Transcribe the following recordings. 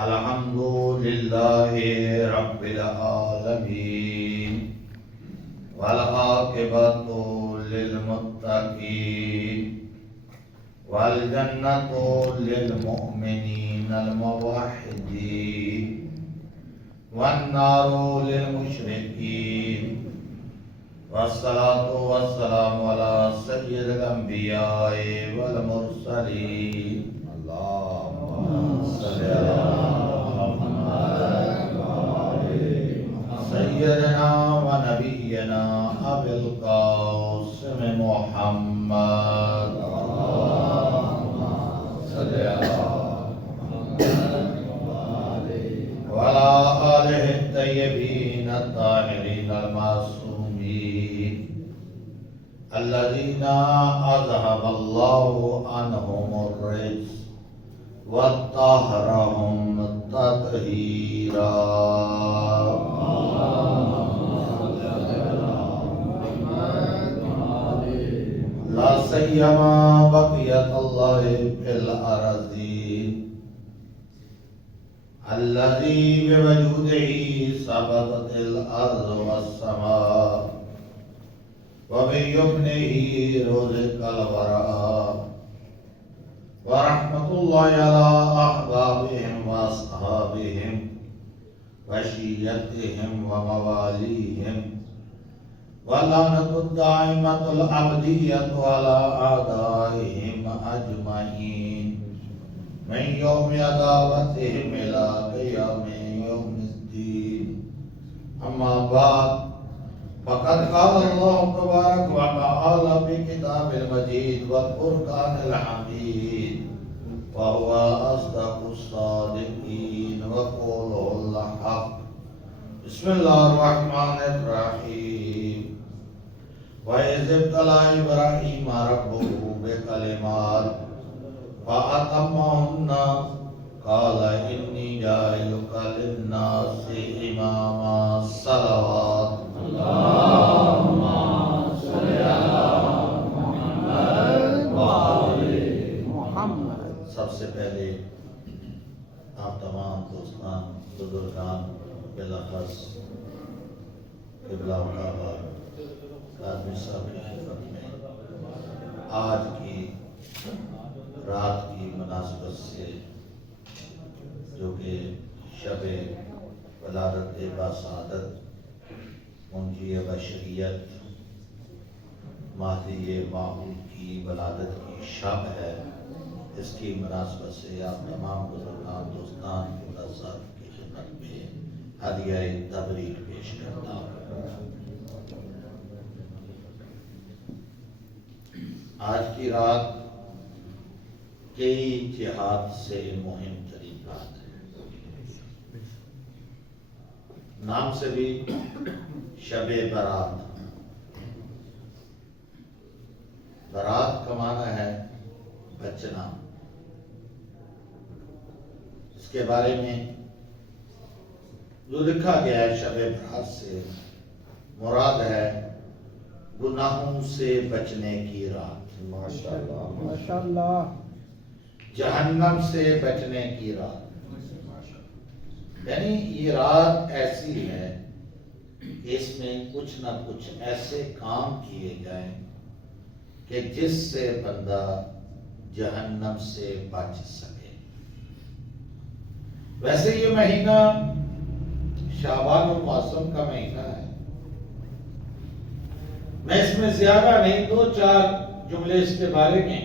الحمد للہ رب العالمین والعاقبۃ للمتقین والجنۃ للمؤمنین الموحدین والنار للمشرکین والصلاة والسلام علی سید الانبیاء والمرسلین اللہم صلی علی سیدنا و نبینا ابی القاسم محمد صلی وعلی آلہ الطیبین الطاہرین المعصومین الذین اذهب اللہ عنہم الرجس وطہرہم تطہیرا لا سیما بقیت اللہ فی الارضین الذی بوجودہ ثبتت الارض والسماء وبیمنہ رزق الورى ورحمۃ اللہ علی احبابہم واصحابہم وشیعتہم وموالیہم واللعنۃ الدائمۃ الابدیۃ علی اعدائہم اجمعین من یوم عداوتہم الی قیام یوم الدین اما بعد فقد قال اللہ تبارک و تعالی فی کتاب المجید والفرقان الحمید وهو اصدق الصادقین وقوله الحق بسم اللہ الرحمن الرحیم وَإِذِ ابْتَلَىٰ إِبْرَاهِيمَ رَبُّهُ بِكَلِمَاتٍ فَأَتَمَّهُنَّ قَالَ إِنِّي جَاعِلُكَ لِلنَّاسِ إِمَامًا صلوات اللهم صل على محمد وآل محمد۔ سب سے پہلے آپ تمام دوستان بزرگان بالاخص قبلہ کعبہ کاظمی صاحب کی خدمت میں آج کی رات کی مناسبت سے جو کہ شب ولادت باسعادت منجی بشریت مہدی معود کی ولادت کی شب ہے، اس کی مناسبت سے آپ تمام بزرگان دوستان قبلہ صاحب کی خدمت میں ہدیہ تبریک پیش کرتا ہوں۔ آج کی رات کئی جہات سے مہم ترین رات ہے، نام سے بھی شب برات۔ برات کا معنی ہے بچنا۔ اس کے بارے میں جو لکھا گیا ہے شب برات سے مراد ہے گناہوں سے بچنے کی رات، ماشاءاللہ ماشاءاللہ، جہنم سے بچنے کی رات۔ یعنی یہ رات ایسی ہے اس میں کچھ نہ کچھ ایسے کام کیے جائیں کہ جس سے بندہ جہنم سے بچ سکے۔ ویسے یہ مہینہ شعبان المعظم کا مہینہ ہے، میں اس میں زیادہ نہیں، 2-4 جملے اس کے بارے میں،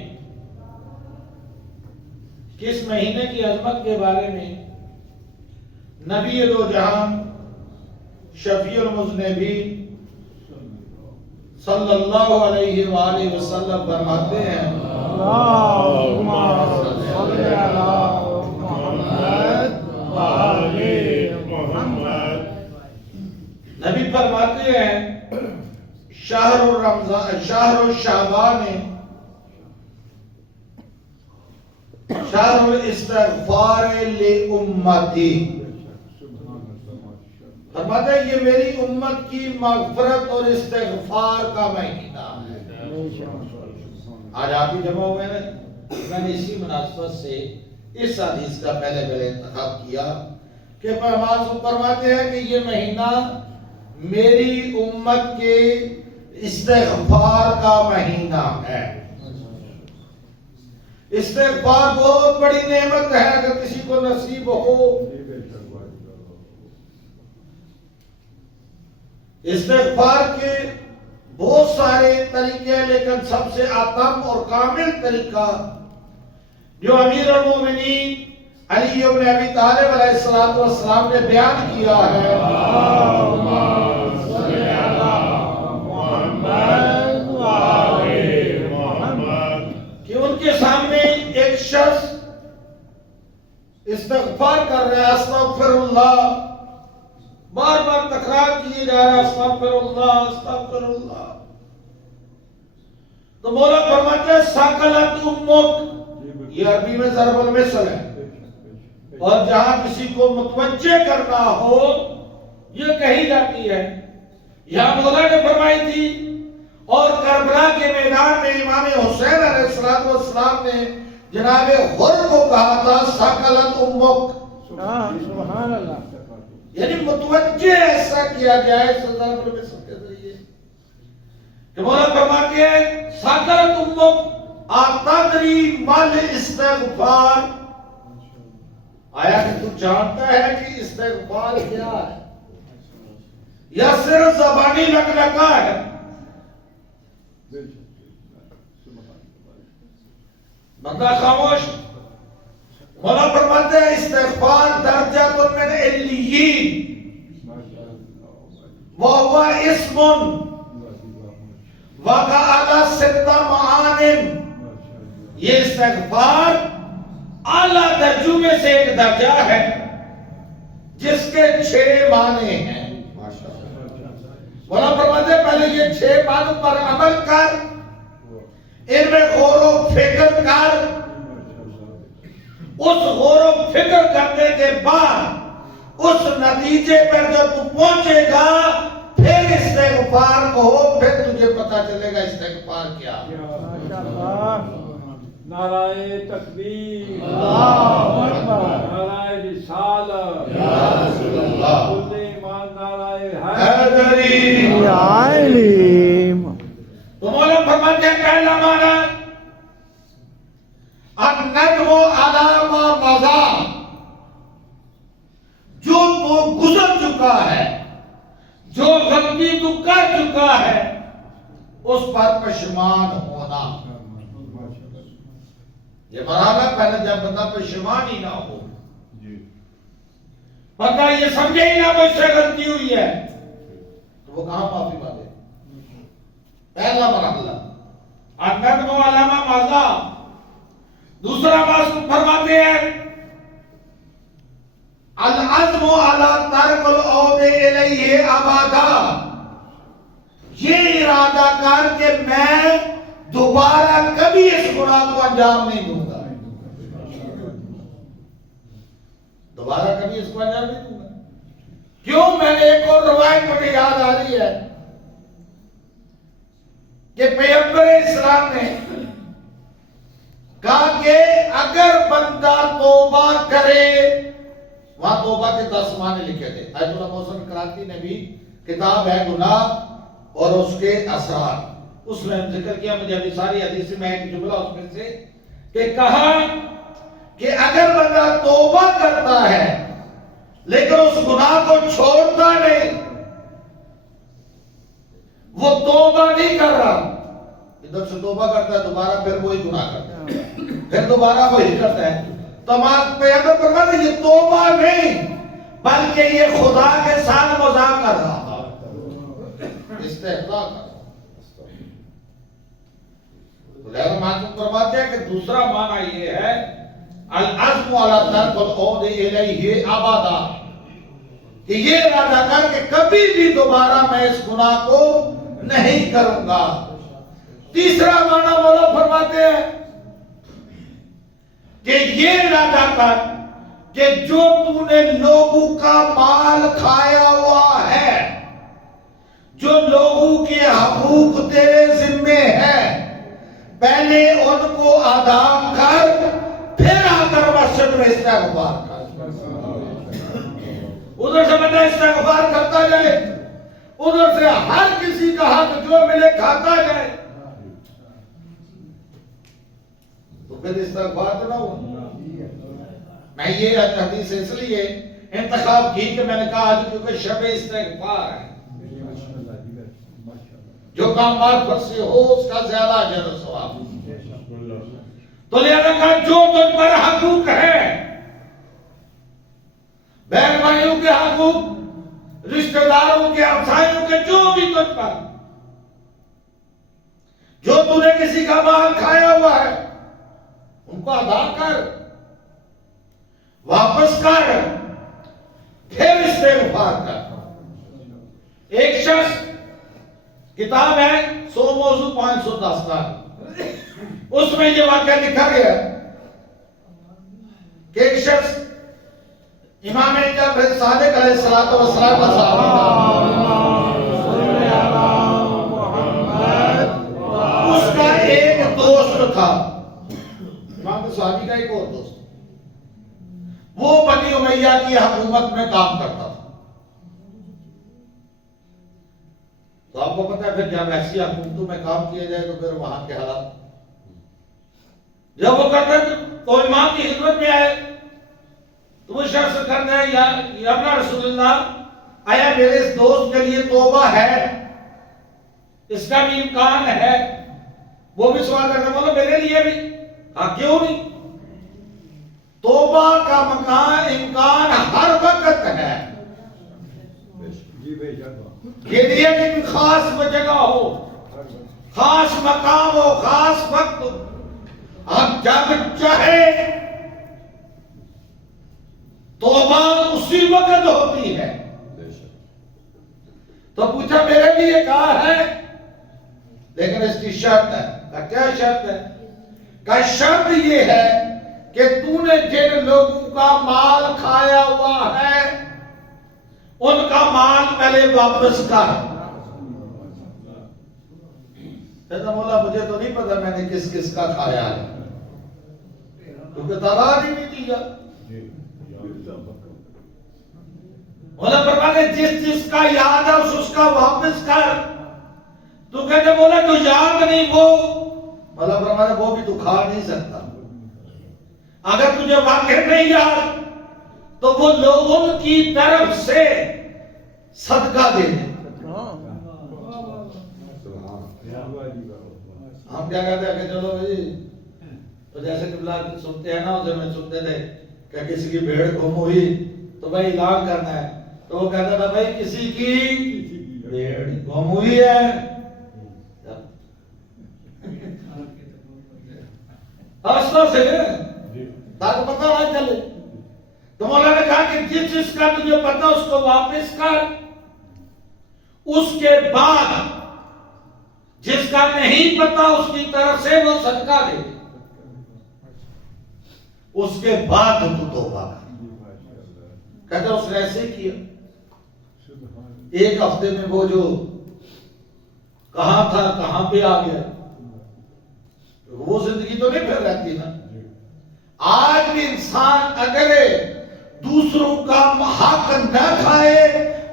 کس مہینے کی عظمت کے بارے میں نبی دو جہان شفیع المذنبین صلی اللہ علیہ وآلہ وسلم فرماتے ہیں اللہم صلی علی محمد وآل محمد۔ نبی فرماتے ہیں شہر شعبان شہر الاستغفار لامتی، فرماتا ہے یہ میری امت کی مغفرت اور استغفار کا مہینہ ہے۔ آج آپ ہی جمع ہوئے ہیں، میں نے اسی مناسبت سے اس حدیث کا پہلے انتخاب کیا کہ پیغمبر فرماتے ہیں کہ یہ مہینہ میری امت کے استغفار کا مہینہ ہے۔ استغفار بہت بڑی نعمت ہے، اگر کسی کو نصیب ہو۔ استغفار کے بہت سارے طریقے ہیں، لیکن سب سے اتم اور کامل طریقہ جو امیر المومنین علی ابن ابی طالب علیہ السلام نے بیان کیا ہے، کہ ان کے سامنے ایک شخص استغفار کر رہا ہے، استغفر اللہ، بار بار تکرار کیے جا رہا ہے، استغفر اللہ استغفر اللہ۔ تو مولا فرماتے ہیں ساکلت امک، یہ عربی میں ضرب المثل ہے، اور جہاں کسی کو متوجہ کرنا ہو یہ کہی جاتی ہے۔ یہاں مولا نے فرمائی تھی، اور کربلا کے میدان میں امام حسین علیہ السلام نے جناب غر کو کہا تھا ساکلت امک، سبحان اللہ، یعنی متوجہ ایسا کیا جائے ضرب المثل کے ذریعے کہ مولا فرماتے ہیں ساکلت امک اتدری مل استغفار، آیا کہ تو جانتا ہے کہ استغفار کیا ہے یا صرف زبانی لگلگا ہے؟ بندہ خاموش۔ مولا فرماتے ہیں استغفار درجۃ من علیین وہو اسم وقع ست معان، یہ استغفار اعلیٰ درجوں میں سے ایک درجہ ہے جس کے 6 معنی ہیں۔ مولا فرماتے ہیں پہلے یہ 6 معنی پر عمل کر، ان میں غور و فکر کر، اس غور و فکر کرنے کے بعد اس نتیجے پر جب تو پہنچے گا پھر استغفار کو ہو، پھر تجھے پتا چلے گا استغفار کیا۔ نعرہ تکبیر، اللہ اکبر، نعرہ رسالت، یا رسول اللہ، کل ایمان، نعرہ حیدری، علیم۔ تو مولا فرماتے ہیں پہلا معنی الندم علی ما مضی، جو تو گزر چکا ہے، جو غلطی تو کر چکا ہے اس پر پشیمان ہونا۔ یہ مرحلہ پہلے جب بندہ پشیمان ہی نہ ہو، بندہ یہ سمجھے ہی نہ مجھ سے غلطی ہوئی ہے، تو وہ کہاں معافی مانگے؟ پہلا مرحلہ الندم علی ما مضی۔ دوسرا بات فرماتے ہیں العزم علی ترک العود الیہ ابدا، یہ ارادہ کر کہ میں دوبارہ کبھی اس گناہ کو انجام نہیں دوں گا، دوبارہ کبھی اس کو انجام نہیں دوں گا۔ کیوں؟ میں نے ایک اور روایت مجھے یاد آ رہی ہے کہ پیغمبر اسلام نے کہا کہ اگر بندہ توبہ کرے، وہاں توبہ کے 10 معنی لکھے تھے، آیت اللہ محسن کراتی نے بھی کتاب ہے گناہ اور اس کے اثرات، اس میں ذکر کیا، مجھے ابھی ساری حدیث میں ایک جملہ اس میں سے کہ کہا کہ اگر بندہ توبہ کرتا ہے لیکن اس گناہ کو چھوڑتا نہیں، وہ توبہ نہیں کر رہا، ادھر سے توبہ کرتا ہے دوبارہ پھر وہی گناہ کرتا ہے، پھر دوبارہ وہی کرتا ہے، تمام پیغمبر فرماتے ہیں یہ توبہ نہیں بلکہ یہ خدا کے ساتھ مذاق کر رہا تھا، استہزاء کر رہا تھا۔ تو لہذا معصوم فرماتے ہیں کہ دوسرا معنی یہ ہے العزم علی ترک العود الیہ ابدا، کہ یہ ارادہ کر کہ کبھی بھی دوبارہ میں اس گناہ کو نہیں کروں گا۔ تیسرا معنی مولا فرماتے ہیں کہ یہ ارادہ کر کہ جو تو نے لوگوں کا مال کھایا ہوا ہے، جو لوگوں کے حقوق تیرے ذمے ہیں، پہلے ان کو ادا کر، پھر آ کر مسجد استغفار کر، ادھر سے بندہ استغفار کرتا جائے، ادھر سے ہر کسی کا حق جو ملے کھاتا جائے، تو پھر استغفار تو نہ ہو۔ میں یہ حدیث اس لیے انتخاب کی کہ میں نے کہا آج کیونکہ شب استغفار ہے، جو کام معرفت سے ہو اس کا زیادہ اجر و ثواب، تو لہذا کہا جو تجھ پر حقوق ہے، بہن بھائیوں کے حقوق، رشتہ داروں کے، ہمسایوں کے، جو بھی تجھ پر، جو تو نے کسی کا مال کھایا ہوا ہے ان کو ادا کر، واپس کر، پھر استغفار کر۔ ایک شخص، کتاب ہے 100 موضوع 500 داستان، اس میں یہ واقعہ لکھا گیا کہ ایک شخص امام جعفر صادق علیہ السلام کا صحابی تھا، اس کا ایک دوست تھا، امام کے صحابی کا ایک اور دوست، وہ بنی امیہ کی حکومت میں کام کرتا تھا۔ تو آپ کو پتہ ہے پھر جب ایسی حکومتوں میں کام کیا جائے تو پھر وہاں کے حالات، جب وہ کہتے ہیں تو امام کی خدمت میں آئے تو وہ شخص کرتے ہیں یا ابن رسول اللہ، آیا میرے اس دوست کے لیے توبہ ہے، اس کا بھی امکان ہے؟ وہ بھی سوال کرتے ہیں، بولو میرے لیے بھی، ہاں کیوں نہیں؟ توبہ کا امکان ہر وقت ہے، یہ نہیں ہے کہ خاص جگہ ہو، خاص مقام ہو، خاص وقت ہو، آپ جب چاہے توبہ اسی وقت ہوتی ہے۔ تو پوچھا میرے لیے کہا ہے، لیکن اس کی شرط ہے۔ کیا شرط ہے؟ کہ شرط یہ ہے کہ تو نے جن لوگوں کا مال کھایا ہوا ہے ان کا مال پہلے واپس کر۔ کہتا مولا مجھے تو نہیں پتا میں نے کس کس کا کھایا ہے، کیونکہ تعداد ہی نہیں دیا۔ مولا فرماتے جس جس کا یاد ہے اس کا واپس کر۔ تو کہتے مولا تو یاد نہیں، وہ مولا فرماتے وہ بھی تو کھا نہیں سکتا۔ اگر تجھے واقع نہیں یاد تو وہ لوگوں کی طرف سے صدقہ دے دے۔ ہم کیا کہتے ہیں کہ چلو بھائی، تو جیسے کہ بلاک سنتے ہیں نا، اسے میں سنتے تھے کہ کسی کی بھیڑ گم ہوئی تو بھائی اعلان کرنا ہے، تو وہ کہتا تھا بھائی کسی کی بھیڑ گم ہوئی ہے، حوصلہ سے تاکہ پتہ نہ چلے۔ تو مولا نے کہا کہ جس جس کا تجھے پتہ اس کو واپس کر، اس کے بعد جس کا نہیں پتہ اس کی طرف سے وہ صدقہ دے، اس کے بعد تو توبہ کر۔ کہتا اس نے ایسے کیا، ایک ہفتے میں وہ جو کہاں تھا کہاں پہ آ گیا، وہ زندگی تو نہیں پھر رہتی نا۔ آج بھی انسان اگر دوسروں کا حق نہ کھائے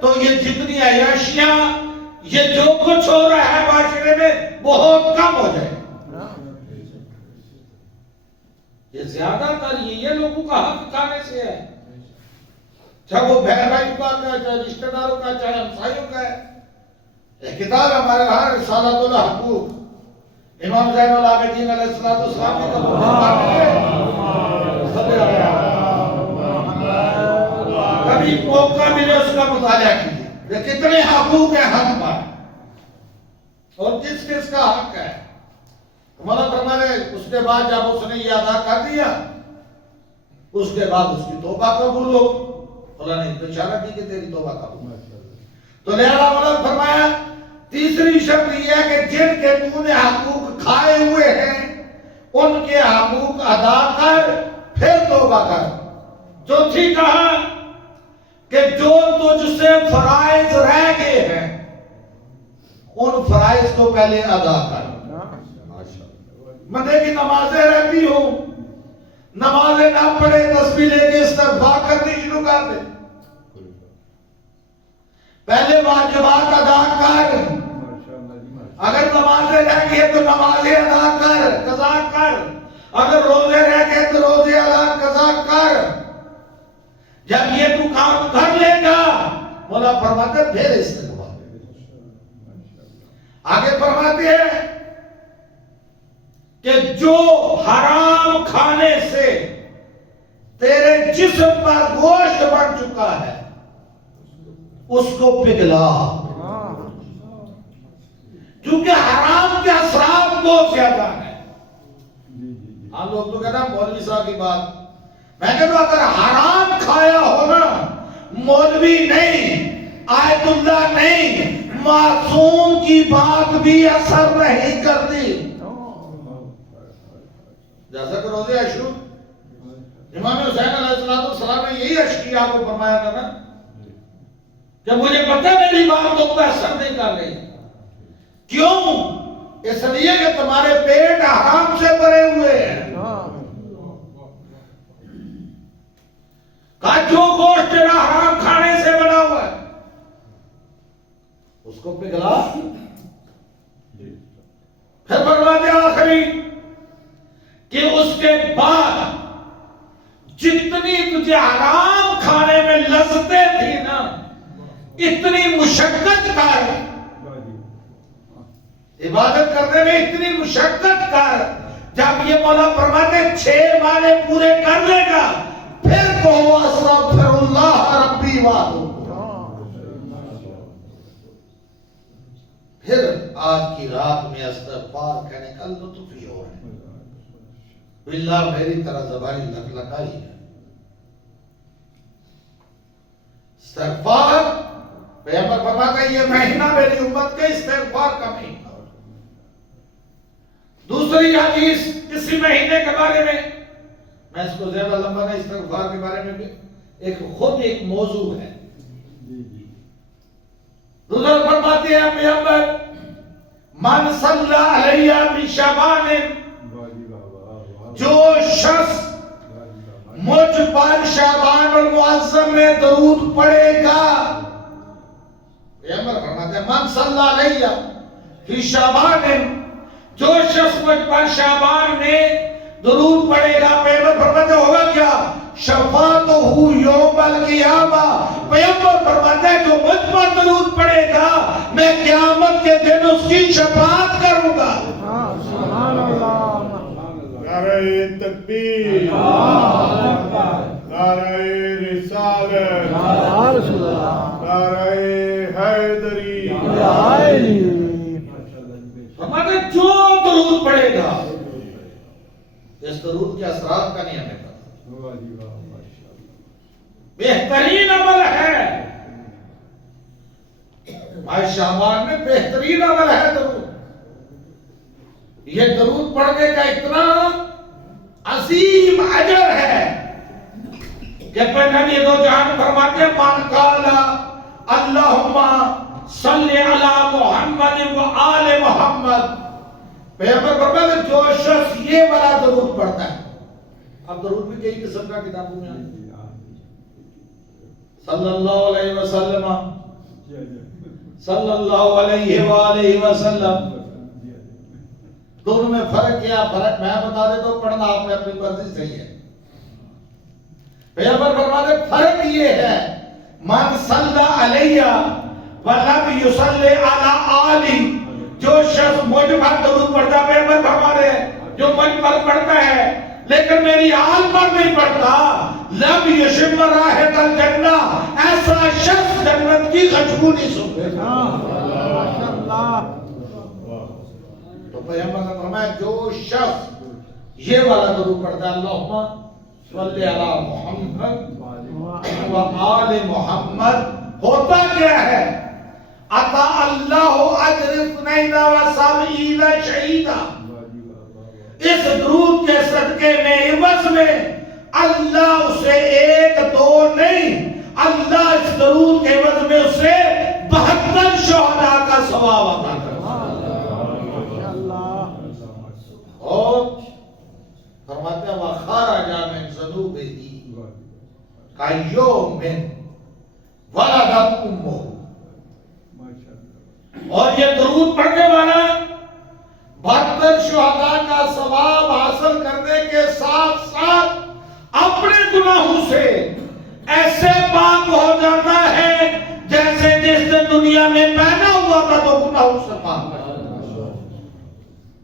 تو یہ جتنی عیاشیاں، یہ جو کچھ ہو رہا ہے معاشرے میں بہت کم ہو جائے۔ یہ زیادہ تر یہ لوگوں کا حق کھانے سے ہے، چاہے وہ بہن بھائیوں کا، چاہے رشتہ داروں کا، چاہے ہمسایوں کا ہے۔ ایک کتاب ہمارے ہاں رسالۃ الحقوق، امام زین العابدین علیہ السلام کی کبھی موقع ملے اس کا مطالعہ کیجیے کہ کتنے حقوق ہیں ہم پر اور کس کس کا حق ہے۔ مولا فرماتے اس کے بعد جب اس نے یہ ادا کر دیا، اس کے بعد اس کی توبہ قبول ہو۔ اللہ نے بشارت دی کہ تیری توبہ قبول ہو۔ تو لہذا مولا فرمایا تیسری شرط یہ ہے کہ جن کے تو نے حقوق کھائے ہوئے ہیں ان کے حقوق ادا کر، پھر توبہ کر۔ چوتھی کہا کہ جو تجھ سے فرائض رہ گئے ہیں ان فرائض کو پہلے ادا کر۔ بندے کی نمازیں رہتی ہوں نمازیں نہ پڑھے تسبیح لے کے استغفار کرنی شروع کر دے. پہلے واجبات ادا کر. اگر نمازیں رہ گئی تو نمازیں ادا کر، قضا کر. اگر روزے رہ گئے تو روزے ادا قضا کر. جب یہ تو کام کر لے گا مولا فرماتے ہیں پھر استغفار. آگے فرماتے ہیں کہ جو حرام کھانے سے تیرے جسم پر گوشت بن چکا ہے اس کو پگھلا، کیونکہ حرام کے اثرات بہت زیادہ ہیں. ہم لوگ تو کہتے ہیں مولوی صاحب کی بات، میں کہتا ہوں اگر حرام کھایا ہو نا، مولوی نہیں، آیت اللہ نہیں، معصوم کی بات بھی اثر نہیں کرتی. جیسا کہ روزے عاشور امام حسین علیہ السلام نے یہی اشکی آپ کو فرمایا تھا نا کہ مجھے پتہ میری بات تو اثر نہیں کر رہی. کیوں؟ اس لیے کہ تمہارے پیٹ حرام سے بھرے ہوئے ہیں. کہا جو گوشت تیرا حرام کھانے سے بنا ہوا ہے اس کو پگھلا. پھر فرماتے آخری کہ اس کے بعد جتنی تجھے حرام کھانے میں لذتیں تھی نا، اتنی مشقت کر، عبادت کرنے میں اتنی مشقت کر. جب یہ مولا فرماتے 6 معنی پورے کر لے گا پھر کہو استغفر اللہ ربی واتوب. پھر آج کی رات میں استغفار کہنے کا لطف ہی اور ہے. باللہ میری طرح زبانی لکلکائی ہے. استغفار پیغمبر فرماتا ہے یہ مہینہ میری امت کے استغفار کا مہینہ. دوسری حدیث اسی مہینے کے بارے میں اس کو زیادہ لمبا نہیں، استغفار کے بارے میں بھی خود ایک موضوع ہے. دوسرا فرماتے ہیں پیغمبر من صلی علیہ فی شعبان، جو شخص مجھ پر شعبان المعظم میں درود پڑے گا، پیغمبر فرماتے ہیں من صلی علیہ فی شعبان، جو شخص مجھ پر شعبان میں درود پڑے گا، پیغمبر فرماتے ہوگا کیا؟ شفاعتہ یوم القیامہ. پیغمبر فرماتے ہیں جو مجھ پر درود پڑے گا میں قیامت کے دن اس کی شفاعت کروں گا. سبحان اللہ. نعرہ تکبیر، نعرہ رسالت، یا رسول اللہ، نعرہ حیدری. فرماتے ہیں جو درود پڑے گا، اس درود کے اثرات کا نہیں ہمیں پتا. بہترین عمل ہے ماہ شعبان میں، بہترین عمل ہے درود. یہ درود پڑھنے کا اتنا عظیم اجر ہے کہ پھر نبی دو جہان فرماتے ہیں من قال اللہم صلی علی محمد و آل محمد. پیغمبر فرماتے ہیں جو شخص یہ والا درود پڑھتا ہے. اب درود بھی کئی قسم کا کتابوں میں آتا ہے. صلی اللہ علیہ وسلم، صلی اللہ علیہ وآلہ وسلم. دونوں میں فرق کیا؟ فرق میں بتا دیتا ہوں، پڑھنا آپ نے اپنی مرضی صحیح ہے. پیغمبر فرماتے فرق یہ ہے من صلی علیہ ولم یصلی علی آلی، جو شخص مجھ پر درود پڑھتا، پیغمبر فرماتے جو مجھ پر پڑھتا ہے لیکن میری آل پر نہیں پڑھتا، لم یشم رائحۃ الجنہ، ایسا شخص جنت کی خوشبو نہیں سونگے گا. تو پیغمبر نے فرمایا جو شخص یہ والا درود پڑھتا ہے اللہم صلی علی محمد و آل محمد، ہوتا کیا ہے؟ عطا اللہ اجر 72 شہیدہ. اس درود کے صدقے میں عوض میں اللہ اسے 1 2 نہیں، اللہ اس درود کے عوض میں اسے 72 شہداء کا ثواب عطا کرتا ہے. اور فرماتے ہیں وَخَرَجَ ولدت امہ، اور یہ درود پڑھنے والا 72 شہداء کا ثواب حاصل کرنے کے ساتھ ساتھ اپنے گناہوں سے ایسے پاک ہو جاتا ہے جیسے جس نے دنیا میں پیدا ہوا تھا تو گناہوں سے پاک ہے۔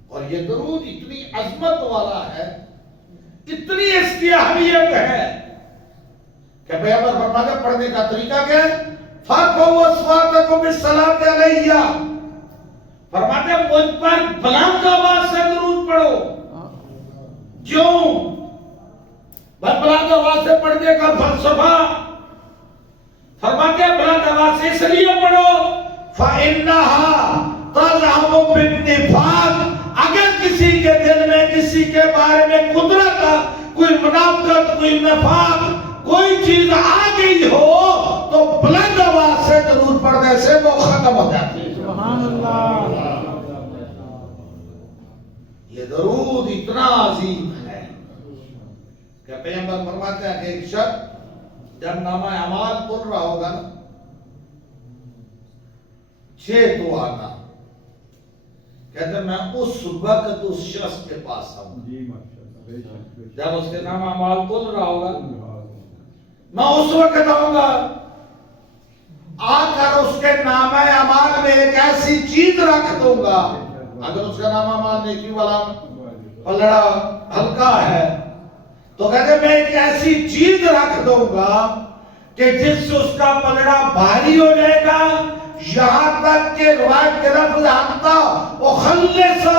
اور یہ درود اتنی عظمت والا ہے، اتنی اس کی اہمیت ہے کہ پیغمبر فرماتے ہیں پڑھنے کا طریقہ کیا ہے؟ فَقُوا أَصْوَاتَكُم بِالصَّلَاةِ عَلَيَّ، فرماتے ہیں مجھ پر بلند آواز سے درود پڑھو۔ کیوں؟ بلند آواز سے پڑھنے کا فلسفہ، فرماتے ہیں بلند آواز سے اس لیے پڑھو فَإِنَّهَا تَذْهَبُ بِالنِّفَاقِ، اگر کسی کے دل میں کسی کے بارے میں قدرت، کوئی منافقت، کوئی نفاق، کوئی چیز آ گئی ہو تو بلند آواز سے درود پڑھنے سے وہ ختم ہو جاتی ہے۔ سبحان اللہ۔ یہ درود اتنا عظیم ہے کہ پیغمبر فرماتے ہیں کہ ایک شخص جب نامہ اعمال کھل رہا ہوگا نا، 6 تو آنا، کہتے ہیں میں اس وقت اس شخص کے پاس آؤں، جب اس کے نامہ اعمال کھل رہا ہوگا میں اس وقت آؤں گا، آ کر اس کے نامہ اعمال میں ایک ایسی چیز رکھ دوں گا، اگر اس کا نامہ اعمال نیکی والا پلڑا ہلکا ہے تو کہتے میں ایک ایسی چیز رکھ دوں گا کہ جس سے اس کا پلڑا بھاری ہو جائے گا، یہاں تک کہ روایت کے لفظ آتا اخلصہ،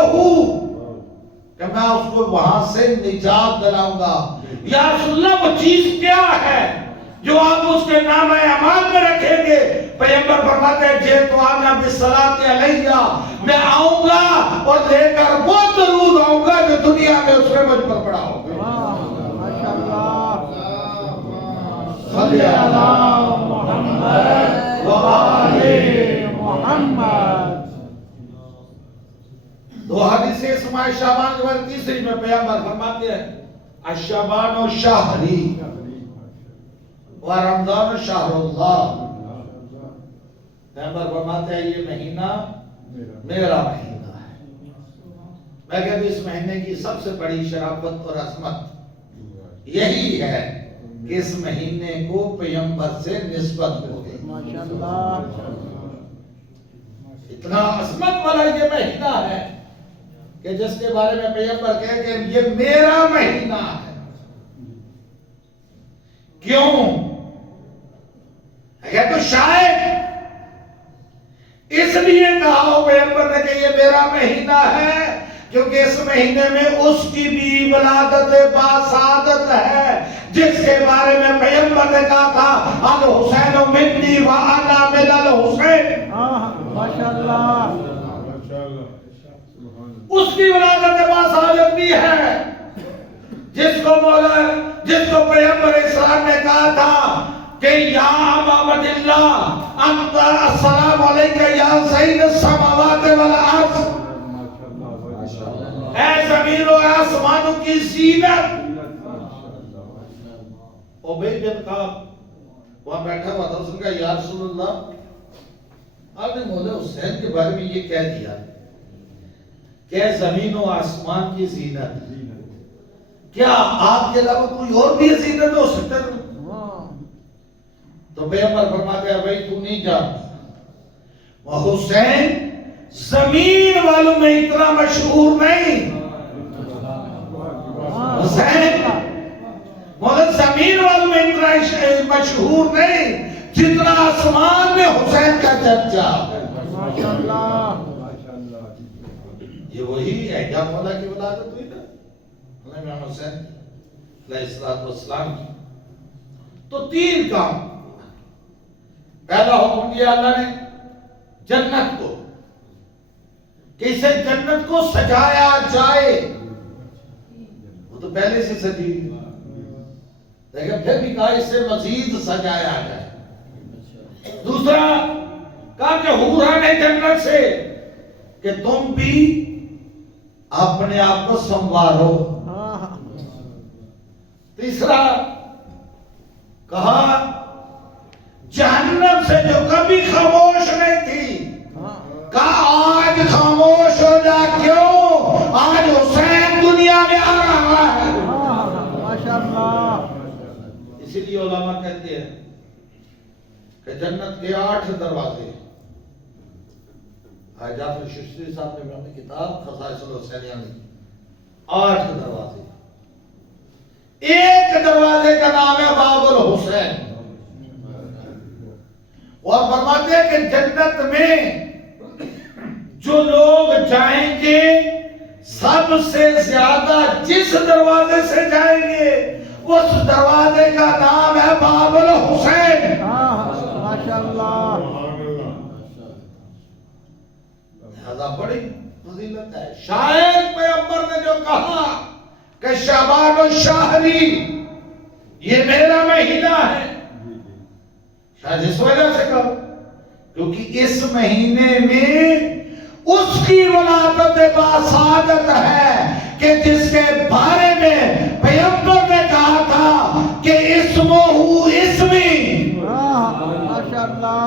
کہ میں اس کو وہاں سے نجات دلاؤں گا۔ یا رسول اللہ وہ چیز کیا ہے جو آپ اس کے نام اعمال میں رکھیں گے؟ پیغمبر فرماتے ہیں جے تو آنا بالصلاۃ علیہ، میں آؤں گا اور لے کر وہ درود آؤں گا جو دنیا میں اس نے مجھ پر پڑھا ہوگا۔ ماشاءاللہ۔ صلی اللہ محمد وآل محمد۔ 2 حدیث اسماء شعبان کے بعد تیسری میں پیغمبر فرماتے ہیں الشعبان و شہری و رمضان شہر اللہ، پیغمبر فرماتے ہیں یہ مہینہ میرا مہینہ ہے۔ میں کہتا ہوں اس مہینے کی سب سے بڑی شرافت اور عظمت یہی ہے کہ اس مہینے کو پیغمبر سے نسبت ہو گئی۔ ماشاءاللہ۔ اتنا عظمت والا یہ مہینہ ہے کہ جس کے بارے میں پیغمبر کہے کہ یہ میرا مہینہ ہے۔ کیوں؟ اگر تو شاید اس لیے کہا ہو پیغمبر نے کہ یہ میرا مہینہ ہے کیونکہ اس مہینے میں اس کی بھی ولادت باسعادت ہے جس کے بارے میں پیغمبر نے کہا تھا الحسین منی وانا من الحسین۔ ماشاءاللہ۔ اس کی ولادت باسعادت بھی ہے جس کو پیغمبر اسلام نے کہا تھا کہ یا ابا عبداللہ انت السلام علیکہ یا سید السماوات والارض، اے زمین و آسمانوں کی زینت۔ ابی بن کعب وہاں بیٹھا ہوا تھا، اس نے کہا یا رسول اللہ آپ نے مولا حسین کے بارے میں یہ کہہ دیا کہ زمین و آسمان کی زینت، کیا آپ کے علاوہ کوئی اور بھی زینت ہو سکتا ہے؟ تو پیغمبر فرماتے ہیں بھائی تو نہیں جانتا، وہ حسین زمین والوں میں اتنا مشہور نہیں، حسین مولا زمین والوں میں اتنا مشہور نہیں جتنا آسمان میں حسین کا چرچا۔ ماشاءاللہ۔ یہ وہی ہے کیا مولا کی ولادت ہوئی نا امام حسین علیہ السلام کی۔ تو 3 کام، پہلا حکم دیا اللہ نے جنت کو کہ اسے جنت کو سجایا جائے، وہ تو پہلے سے سجی، لیکن پھر بھی کہا اسے مزید سجایا جائے۔ دوسرا کہا کہ حوران جنت سے کہ تم بھی اپنے آپ کو سنوارو۔ تیسرا کہا جنت سے جو کبھی خاموش نہیں تھی، کہا آج خاموش ہو جا. کیوں؟ آج حسین دنیا میں آ رہا ہے. ماشاءاللہ. اسی لیے علماء کہتے ہیں کہ جنت کے 8 دروازے. جعفر ششتری صاحب نے اپنی کتاب خصائص الحسینیہ میں 8 دروازے. ایک دروازے کا نام ہے باب الحسین، اور فرماتے ہیں کہ جنت میں جو لوگ جائیں گے سب سے زیادہ جس دروازے سے جائیں گے اس دروازے کا نام ہے باب الحسین. ماشاءاللہ. لہذا بڑی فضیلت ہے. شاید پیغمبر نے جو کہا کہ شعبان الشہری یہ میرا مہینہ ہے، شاید اس وجہ سے کہا کیونکہ اس مہینے میں اس کی ولادت باسعادت ہے کہ جس کے بارے میں پیغمبر نے کہا تھا کہ اسمہ اسمی. ماشاءاللہ.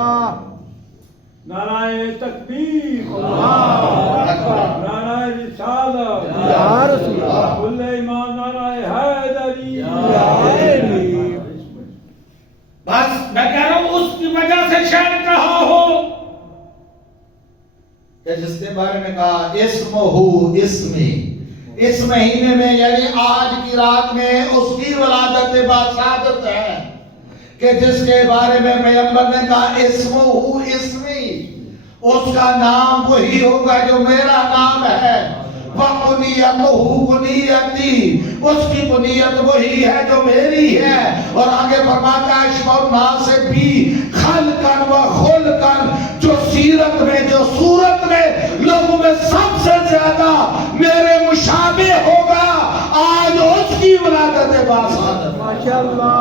نعرہ تکبیر، اللہ اکبر. نعرہ رسالت، یا رسول اللہ. کل ایمان، نعرہ حیدری. بس میں کہہ رہا ہوں اس کی وجہ سے شاید کہا ہو کہ جس کے بارے میں کہا اسمہ اسمی، اس مہینے میں یعنی آج کی رات میں اس کی ولادت باسعادت ہے کہ جس کے بارے میں پیغمبر نے کہا اسمہ اسمی، اس کا نام وہی ہوگا جو میرا نام ہے. وَقُنِيَتُهُ قُنِيَتِي، اس کی بنیت وہی ہے جو میری ہے. اور آگے فرماتا ہے اشبع الناس بھی خلقاً و خلقاً، جو سیرت میں جو صورت میں لوگوں میں سب سے زیادہ میرے مشابہ ہوگا آج اس کی ولادت باسعادت. ماشاءاللہ.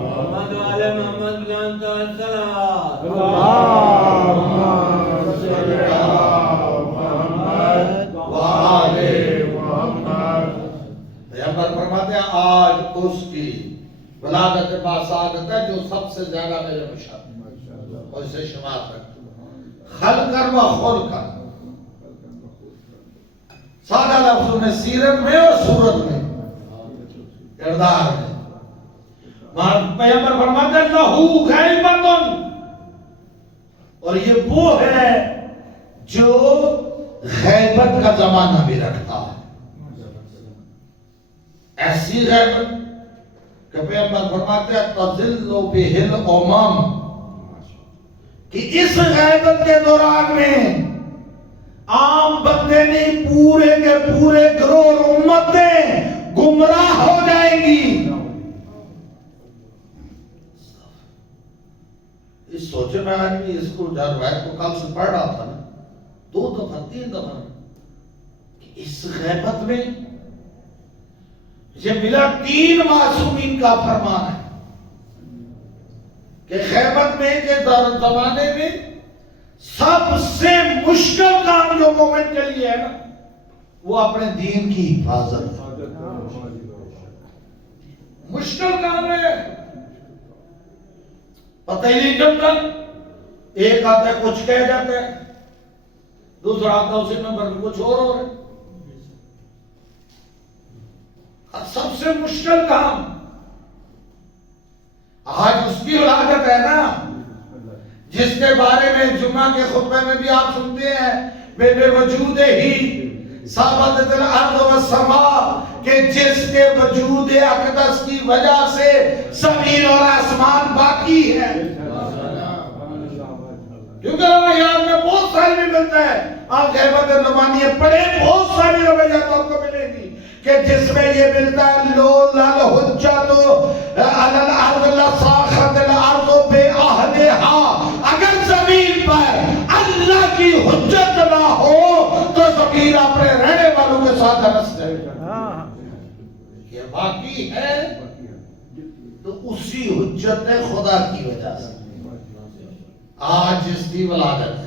محمد وعلى محمد جان الصلاة. اللهم صل وآل محمد. پیغمبر فرماتے ہیں آج اس کی ولادت باسعادت ہے جو سب سے زیادہ میرے مشابہ، اور اسے شمار کرتے خلقاً و خلقاً. سادہ لفظوں میں سیرت میں اور صورت میں، کردار میں. پیغمبر فرماتے ہیں لہو غیبتن، اور یہ وہ ہے جو غیبت کا زمانہ بھی رکھتا ہے. ایسی غیبت کہ پیغمبر فرماتے ہیں تظل بہ الامم، کہ اس غیبت کے دوران میں عام بندے نہیں، پورے کے پورے گروہ اور امتیں گمراہ ہو جائیں گی. اس سوچے میں آج بھی اس کو روایت کو کل سے پڑھ رہا تھا نا 2 دفعہ 3 دفعہ کہ اس غیبت میں یہ ملا 3 معصومین کا فرمان ہے کہ غیبت میں کے زمانے میں سب سے مشکل کام جو مومن کے لیے ہے نا وہ اپنے دین کی حفاظت ہے. مشکل کام ہے، پتہ ہی نہیں چلتا. ایک آتا ہے کچھ کہہ جاتا ہے، دوسرا آتا اسی نمبر میں کچھ اور ہو رہا ہے. سب سے مشکل کام آج اس کی ولادت ہے نا جس کے بارے میں جمعہ کے خطبے میں بھی آپ سنتے ہیں بے وجود ہی ثابت الارض والسماء، کہ جس کے وجود اقدس کی وجہ سے زمین اور آسمان باقی ہے. کیونکہ روایات میں بہت ساری بھی ملتا ہے، آپ غیبت نمانیہ پڑھیں بہت ساری روایات آپ کو ملے گی کہ جس میں یہ ملتا ہے لولا الحجت علی الارض لصاخت الارض باہلہا، اگر زمین پر اللہ کی حجت نہ ہو تو زمین اپنے رہنے والوں کے ساتھ رس جائے گا. یہ باقی ہے تو اسی حجت خدا کی وجہ سے آج جس کی ولادت ہے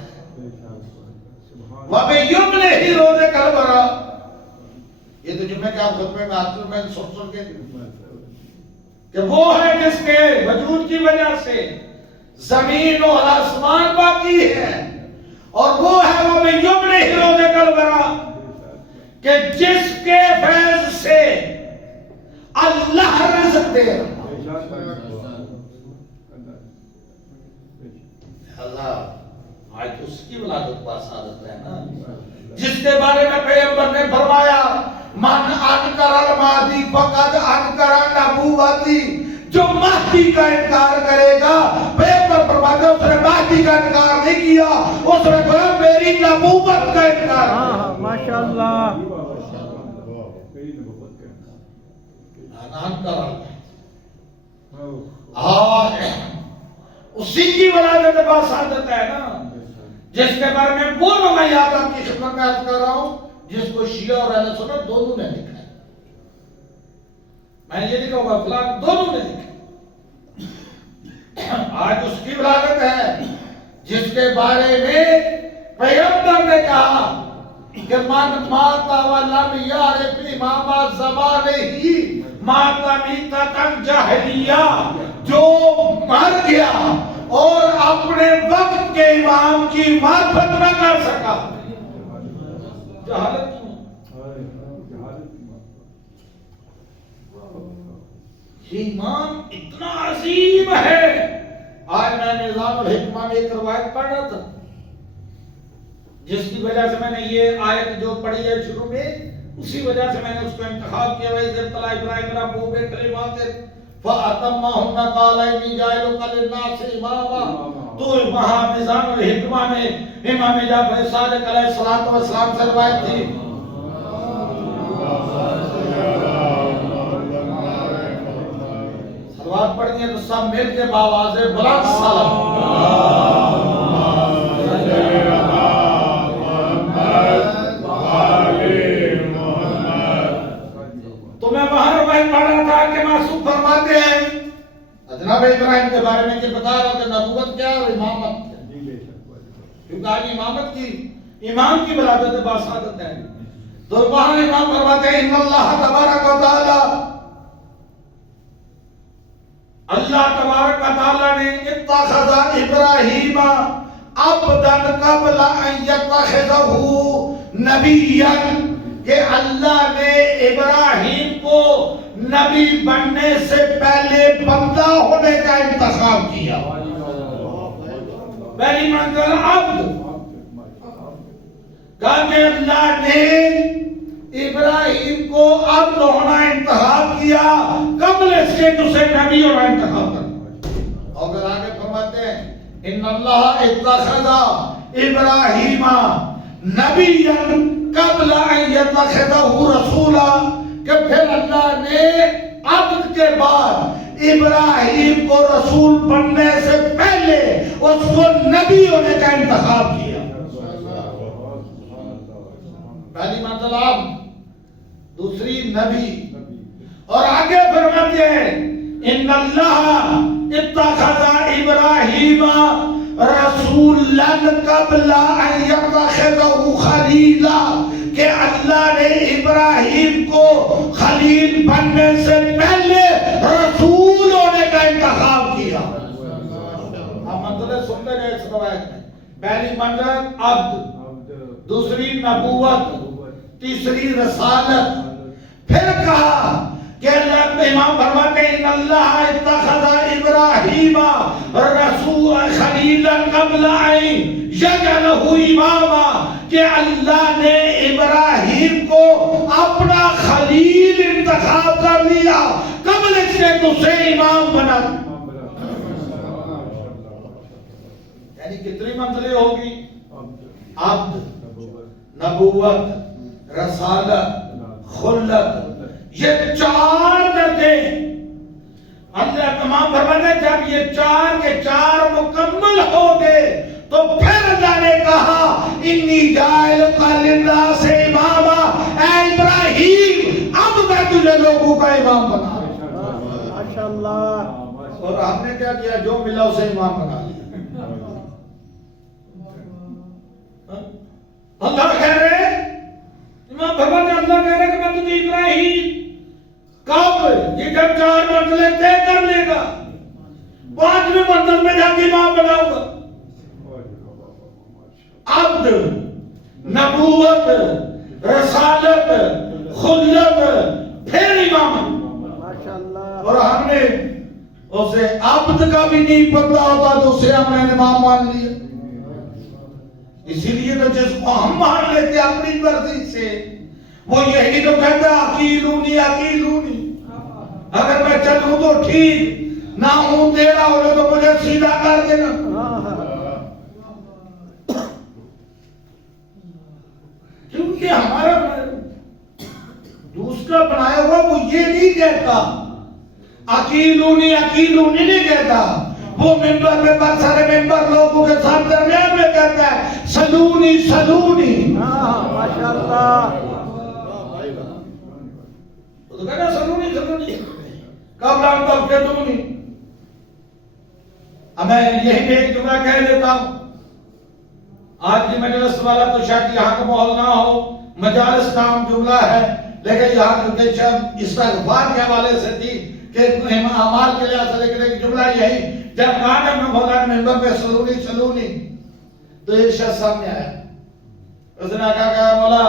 وَبِيُمْنِهِ ہی روزے کربلا. یہ تو جمعہ کے آپ خطبے میں آتے میں سن کے کہ وہ ہے جس کے وجود کی وجہ سے زمین اور آسمان باقی ہے، اور وہ ہے وہ میں یمن ہیرو کل برا کہ جس کے فیض سے اللہ رزق دے رہا۔ اللہ آج اس کی ولادت کا سعادت ہے نا، جس کے بارے میں پیغمبر نے فرمایا من انکر المہدی فقد انکر نبوتی، جو مہدی کا انکار کرے گا، پیغمبر فرماتے ہیں اس نے مہدی کا انکار نہیں کیا، اس نے کہا میری نبوت کا انکار کیا۔ ماشاءاللہ اور اسی کی ولادت با سعادت ہے نا، جس کے بارے میں وہ روایات آپ کی خدمت میں عرض کر رہا ہوں جس کو شیعہ اور اہل سنت دونوں نے لکھا ہے۔ میں یہ نہیں کہوں گا فلان، دونوں نے لکھا ہے۔ آج اس کی ولادت ہے جس کے بارے میں پیغمبر نے کہا کہ من ماتا ولم یعرف امام زمانہ ماتا میتۃ جاہلیہ، جو مر گیا اور اپنے وقت کے امام کی معرفت نہ کر سکا، جہالت کیوں؟ یہ امام اتنا عظیم ہے۔ آج میں نظام الحکمہ میں ایک روایت پڑھ رہا تھا جس کی وجہ سے میں نے یہ آیت جو پڑھی ہے شروع میں، اسی وجہ سے میں نے اس کو انتخاب کیا۔ وَإِذِ ابْتَلَىٰ إِبْرَاهِيمَ رَبُّهُ بِكَلِمَاتٍ فَأَتَمَّهُنَّ قَالَ إِنِّي جَاعِلُكَ لِلنَّاسِ إِمَامًا۔ تو وہاں نظام الحکمہ میں امام جعفر صادق علیہ السلام سے روایت تھی۔ سلوات پڑھنی ہے تو سب مل کے باواز بلند سلام۔ تو میں وہاں روایت پڑھ رہا تھا کہ معصوم فرماتے ہیں جناب ابراہیم کے بارے میں کہ بتا رہا کہ نبوت کیا اور امامت کیا، کیونکہ آج امامت کی امام کی ولادت با سعادت ہے۔ تو وہاں امام فرماتے ہیں ان اللہ تبارک و تعالی، اللہ تبارک و تعالی نے اتخذ ابراہیم عبدا قبل ان یتخذہ نبیا، کہ اللہ نے ابراہیم کو نبی بننے سے پہلے بندہ ہونے کا انتخاب کیا۔ پہلی منزل عبد، کہا کہ اللہ نے ابراہیم کو عبد ہونا انتخاب کیا قبل اس کے اسے نبی ہونا انتخاب کر۔ اور پھر آگے فرماتے ہیں ان اللہ اتخذ ابراہیم نبیا قبل ان یتخذہ رسولا، کہ پھر اللہ نے عبد کے بعد ابراہیم کو رسول بننے سے پہلے اس کو نبی ہونے کا انتخاب کیا۔ پہلی منزل عبد، دوسری نبی۔ اور آگے فرماتے ہیں ان اللہ اتخذ ابراہیم رسولا قبل ان یتخذہ خلیلا، کہ اللہ نے ابراہیم کو خلیل بننے سے پہلے رسول ہونے کا انتخاب کیا۔ اب منزلیں سنتے گئے اس روایت میں، پہلی منزل عبد، دوسری نبوت، تیسری رسالت۔ پھر کہا کہ اللہ امام فرماتے ہیں ان اللہ اتخذ ابراہیم رسول خلیلا قبل ان یجعلہ اماما، کہ اللہ نے ابراہیم کو اپنا خلیل انتخاب کر لیا قبل اس کے اسے امام بنا۔ یعنی کتنی منزلیں ہوگی؟ عبد، نبوت، رسالت، خلت، یہ چار درجے اللہ تمام فرماتے ہیں جب یہ چار کے چار مکمل ہو گئے تو پھر اللہ نے کہا انی جاعلک للناس اماما، اے ابراہیم اب میں تجھے لوگوں کا امام بنا رہا ہوں۔ ماشاءاللہ۔ اور ہم نے کیا کیا؟ جو ملا اسے امام بنا لیا۔ اللہ کہہ رہے امام فرماتے ہیں اللہ کہہ رہے کہ میں تجھے ابراہیم کب یہ جب چار منزلیں طے کر لے گا، پانچویں منزل میں جا کے امام عبد، نبوت، رسالت، خلیت، پھر امامت. ماشاءاللہ. اور ہم نے اسے عبد کا بھی نہیں پتا ہوتا تو اسے ہم نے امام مان لیا. اسی لیے تو جس کو ہم مان لیتے اپنی مرضی سے وہ یہی تو کہتا ہے عقیلونی عقیلونی. اگر میں چلوں تو ٹھیک، نہ ہوں تیرا ہو تو مجھے سیدھا کر دینا. کیونکہ ہمارا دوسرا بنایا ہوا وہ یہ نہیں کہتا عقیلونی عقیلونی نہیں کہتا. وہ ممبر میں برسر ممبر لوگوں کے ساتھ درمیان میں کہتا ہے سلونی سلونی. ماشاءاللہ. تو کہنا سلونی سلونی کب نام تب کے دونی. اب میں یہی میں ایک جملہ کہہ دیتا ہوں. آج کی مجلس والا تو شاید یہاں کا ماحول نہ ہو، مجالس نام جملہ ہے، لیکن یہاں کے شاید استغفار کے حوالے سے تھی کہ اعمال کے لحاظ سے. لیکن ایک جملہ یہی، جب کہا میں مولانا ممبر پہ سلونی سلونی تو ایک شخص سامنے آیا. اس نے کہا کہ مولا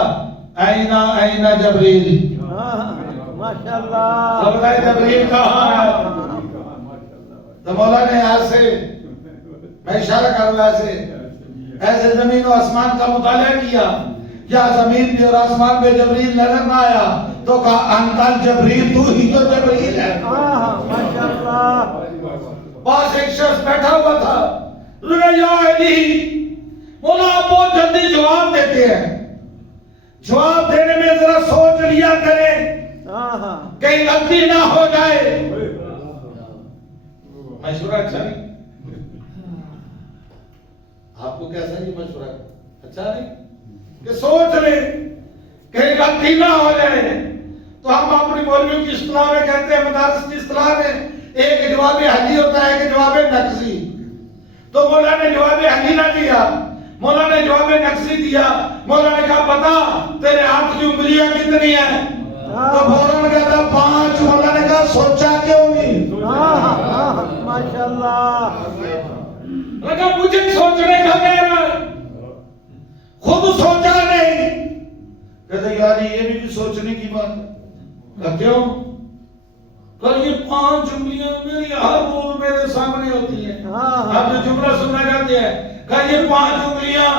اینا اینا جبریل. ماشاءاللہ. مولا جبریل کہاں ہے؟ تو مولا نے ایسے، میں اشارہ کروں ایسے زمین و آسمان کا مطالعہ کیا، یا زمین پہ اور آسمان پہ جبریل نظر نہ آیا تو کہا انتل جبریل، تو ہی تو جبریل ہے. ماشاءاللہ. پاس ایک شخص بیٹھا ہوا تھا. یا علی، مولا آپ بہت جلدی جواب دیتے ہیں، جواب دینے میں ذرا سوچ لیا کریں کہیں غلطی نہ ہو جائے. مشورہ اچھا نہیں؟ آپ کو کیسا یہ مشورہ اچھا نہیں کہ سوچ لیں کہیں غلطی نہ ہو جائے. تو ہم اپنی مولویوں کی اصطلاح میں کہتے ہیں، مدارس کی اصطلاح میں ایک جواب حلی ہوتا ہے، ایک جواب نقصی. تو مولا نے جواب حلی نہ دیا، مولا نے جواب نقصی دیا. مولا نے کہا پتا تیرے ہاتھ کی انگلیاں کتنی ہیں؟ تو فوراً کہتا 5. مولا نے کہا سوچا کیوں نہیں؟ ماشاءاللہ. لگا مجھے سوچنے کا کہہ رہا ہے، خود سوچا نہیں. کہتے یار یہ بھی سوچنے کی بات ہے. کہ کیوں؟ کہ یہ 5 انگلیاں میری ہر روز میرے سامنے ہوتی ہیں. آپ جو جملہ سننا چاہتے ہیں کہ یہ 5 انگلیاں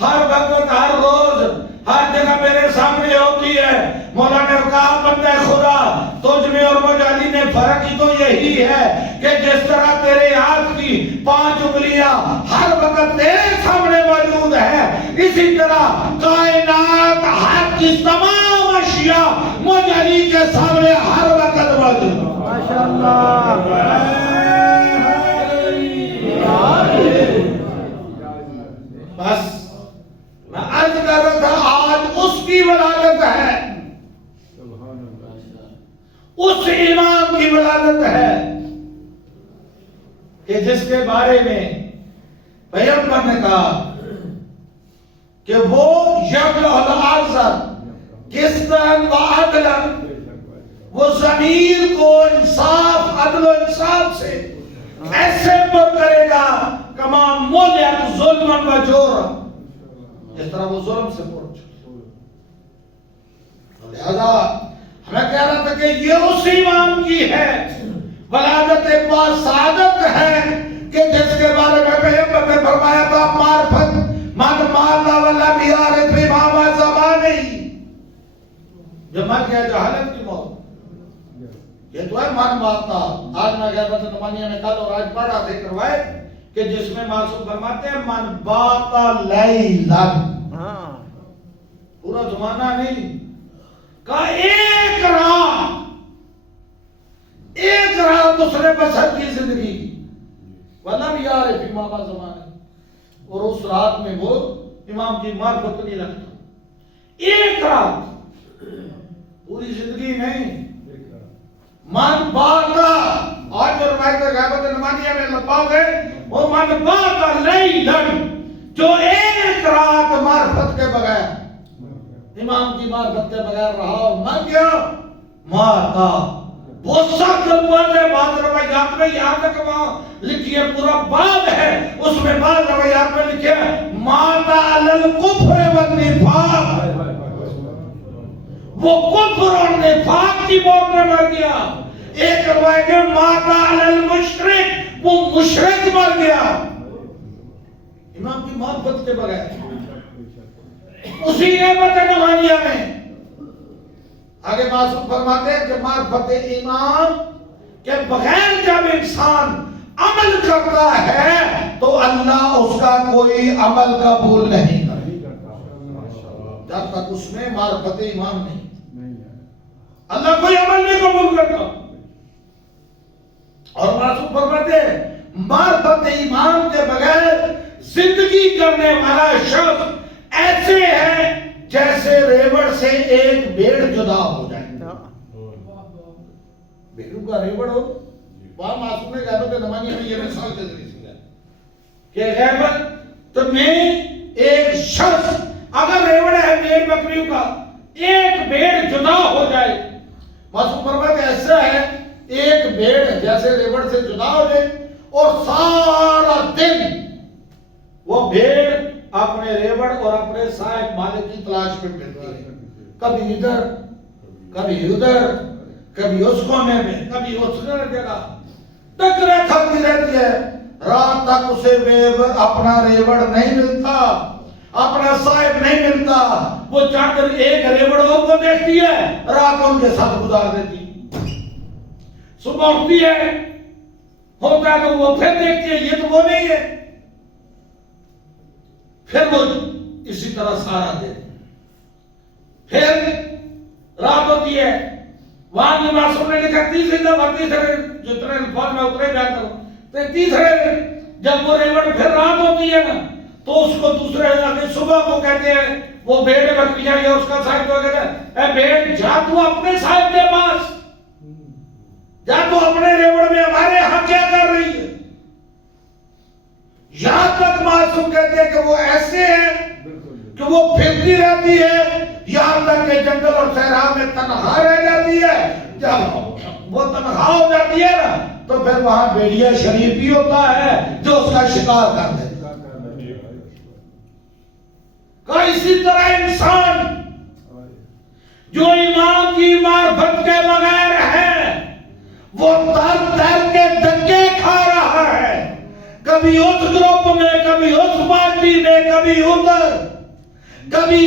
ہر وقت ہر روز ہر جگہ میرے سامنے ہوتی ہے. مولا نے کہا بندہ خدا تجھ میں اور مجھ علی میں فرق ہی تو یہی ہے کہ جس طرح تیرے ہاتھ کی 5 انگلیاں ہر وقت تیرے سامنے موجود ہے، اسی طرح کائنات ہر کی تمام اشیاء مجھ علی کے سامنے ہر وقت موجود ہے. بس میں عرض کر رہا تھا آج اس کی ولادت ہے، اس امام کی ولادت ہے کہ جس کے بارے میں پیغمبر نے کہا کہ وہ یبلغ الارض قسطا و عدلا، وہ زمین کو انصاف عدل و انصاف سے ایسے پر کرے گا کما ملئت ظلما و جورا، اس طرح وہ ظلم سے پر چکے. لہذا ہمیں کہہ رہا تھا کہ یہ اس امام کی ہے ولادت با سعادت ہے کہ جس کے بارے میں پیغمبر نے فرمایا تھا معرفت من مالا ولم یعرف امام زمانہ، جو مر گیا جہالت کی موت. یہ تو ہے من ماتا. آج میں غیبت نمانیہ میں کل اور آج پڑھا ذکر ہوئے کہ جس میں معصوم فرماتے ہیں من باتا لیلا، پورا زمانہ نہیں کا ایک رات اس نے بسر کی زندگی ولم یعرف امام زمانہ، اور اس رات میں وہ امام کی معرفت نہیں رکھتا. ایک رات، پوری زندگی نہیں. من باتا، آج جو روایت غیبت نمانیہ میں لفظ ہے وہ من باتا لیلن، جو ایک رات معرفت کے بغیر، امام کی معرفت کے بغیر رہا اور مر گیا، ماتا. بہت سخت الفاظ ہے بعض روایات میں، یہاں تک وہاں لکھی ہے پورا باب ہے، اس میں بعض روایات میں لکھا مات علی الکفر والنفاق، وہ کفر اور نفاق کی موت میں مر گیا. ایک روایت میں مات علی المشرک، وہ مشرک مر گیا امام کی محبت کے بغیر. اسی نعمت نمانیہ میں آگے معصوم فرماتے ہیں کہ معرفت ایمان کے بغیر جب انسان عمل کرتا ہے تو اللہ اس کا کوئی عمل قبول نہیں کرتا جب تک اس میں معرفت ایمان نہیں. اللہ کوئی عمل نہیں قبول کرتا. اور معصوم فرماتے ہیں معرفت ایمان کے بغیر زندگی کرنے والا شخص ایسے ہے جیسے ریوڑ سے ایک بھیڑ جدا ہو جائے. بھیڑوں کا ریوڑ ہو. وہاں معصوم نے غیبت نمانی میں یہ مثال دے دی ہے کہ غیبت میں ایک شخص اگر ریوڑ ہے بھیڑ بکریوں کا، ایک بھیڑ جدا ہو جائے. معصوم فرماتے ایسا ہے ایک بھیڑ جیسے ریوڑ سے جدا ہو جائے اور سارا دن وہ بھیڑ اپنے ریوڑ اور اپنے صاحب مالک کی تلاش میں پھرتی ہے. کبھی ادھر کبھی ادھر، کبھی اس کونے میں کبھی اس جگہ ٹکرے کھاتی رہتی ہے. رات تک اسے اپنا ریوڑ نہیں ملتا، اپنا صاحب نہیں ملتا. وہ جا کر ایک ریوڑ اور کو دیکھتی ہے، رات ان کے ساتھ گزار دیتی. صبح اٹھتی ہے، ہوتا ہے تو وہ پھر دیکھتی ہے یہ تو وہ نہیں ہے، پھر وہ اسی طرح سارا دے. پھر رات ہوتی ہے، وہاں میں معصوم نے لکھا تیسری دفعہ تیسرے جتنے الفاظ میں اترے بیان کروں تو تیسرے جب وہ ریوڑ پھر رات ہوتی ہے نا تو اس کو دوسرے علاقے صبح کو کہتے ہیں وہ بھیڑ بکریاں یا اس کا صاحب کو کہتا ہے اے بھیڑ جا تو اپنے صاحب کے پاس، جا تو اپنے ریوڑ میں ہمارے ہاں کیا کر رہی ہے. یہاں تک معصوم کہتے ہیں کہ وہ ایسے ہیں کہ وہ پھرتی رہتی ہے یہاں تک کہ جنگل اور صحرا میں تنہا رہ جاتی ہے. جب وہ تنہا ہو جاتی ہے نا تو پھر وہاں بھیڑیا شریف بھی ہوتا ہے جو اس کا شکار کر دیتا ہے. اسی طرح انسان جو ایمان کی معرفت کے بغیر ہے وہ در در کے دھکے کھا رہا ہے. کبھی اس گروپ میں، کبھی اس پارٹی میں، کبھی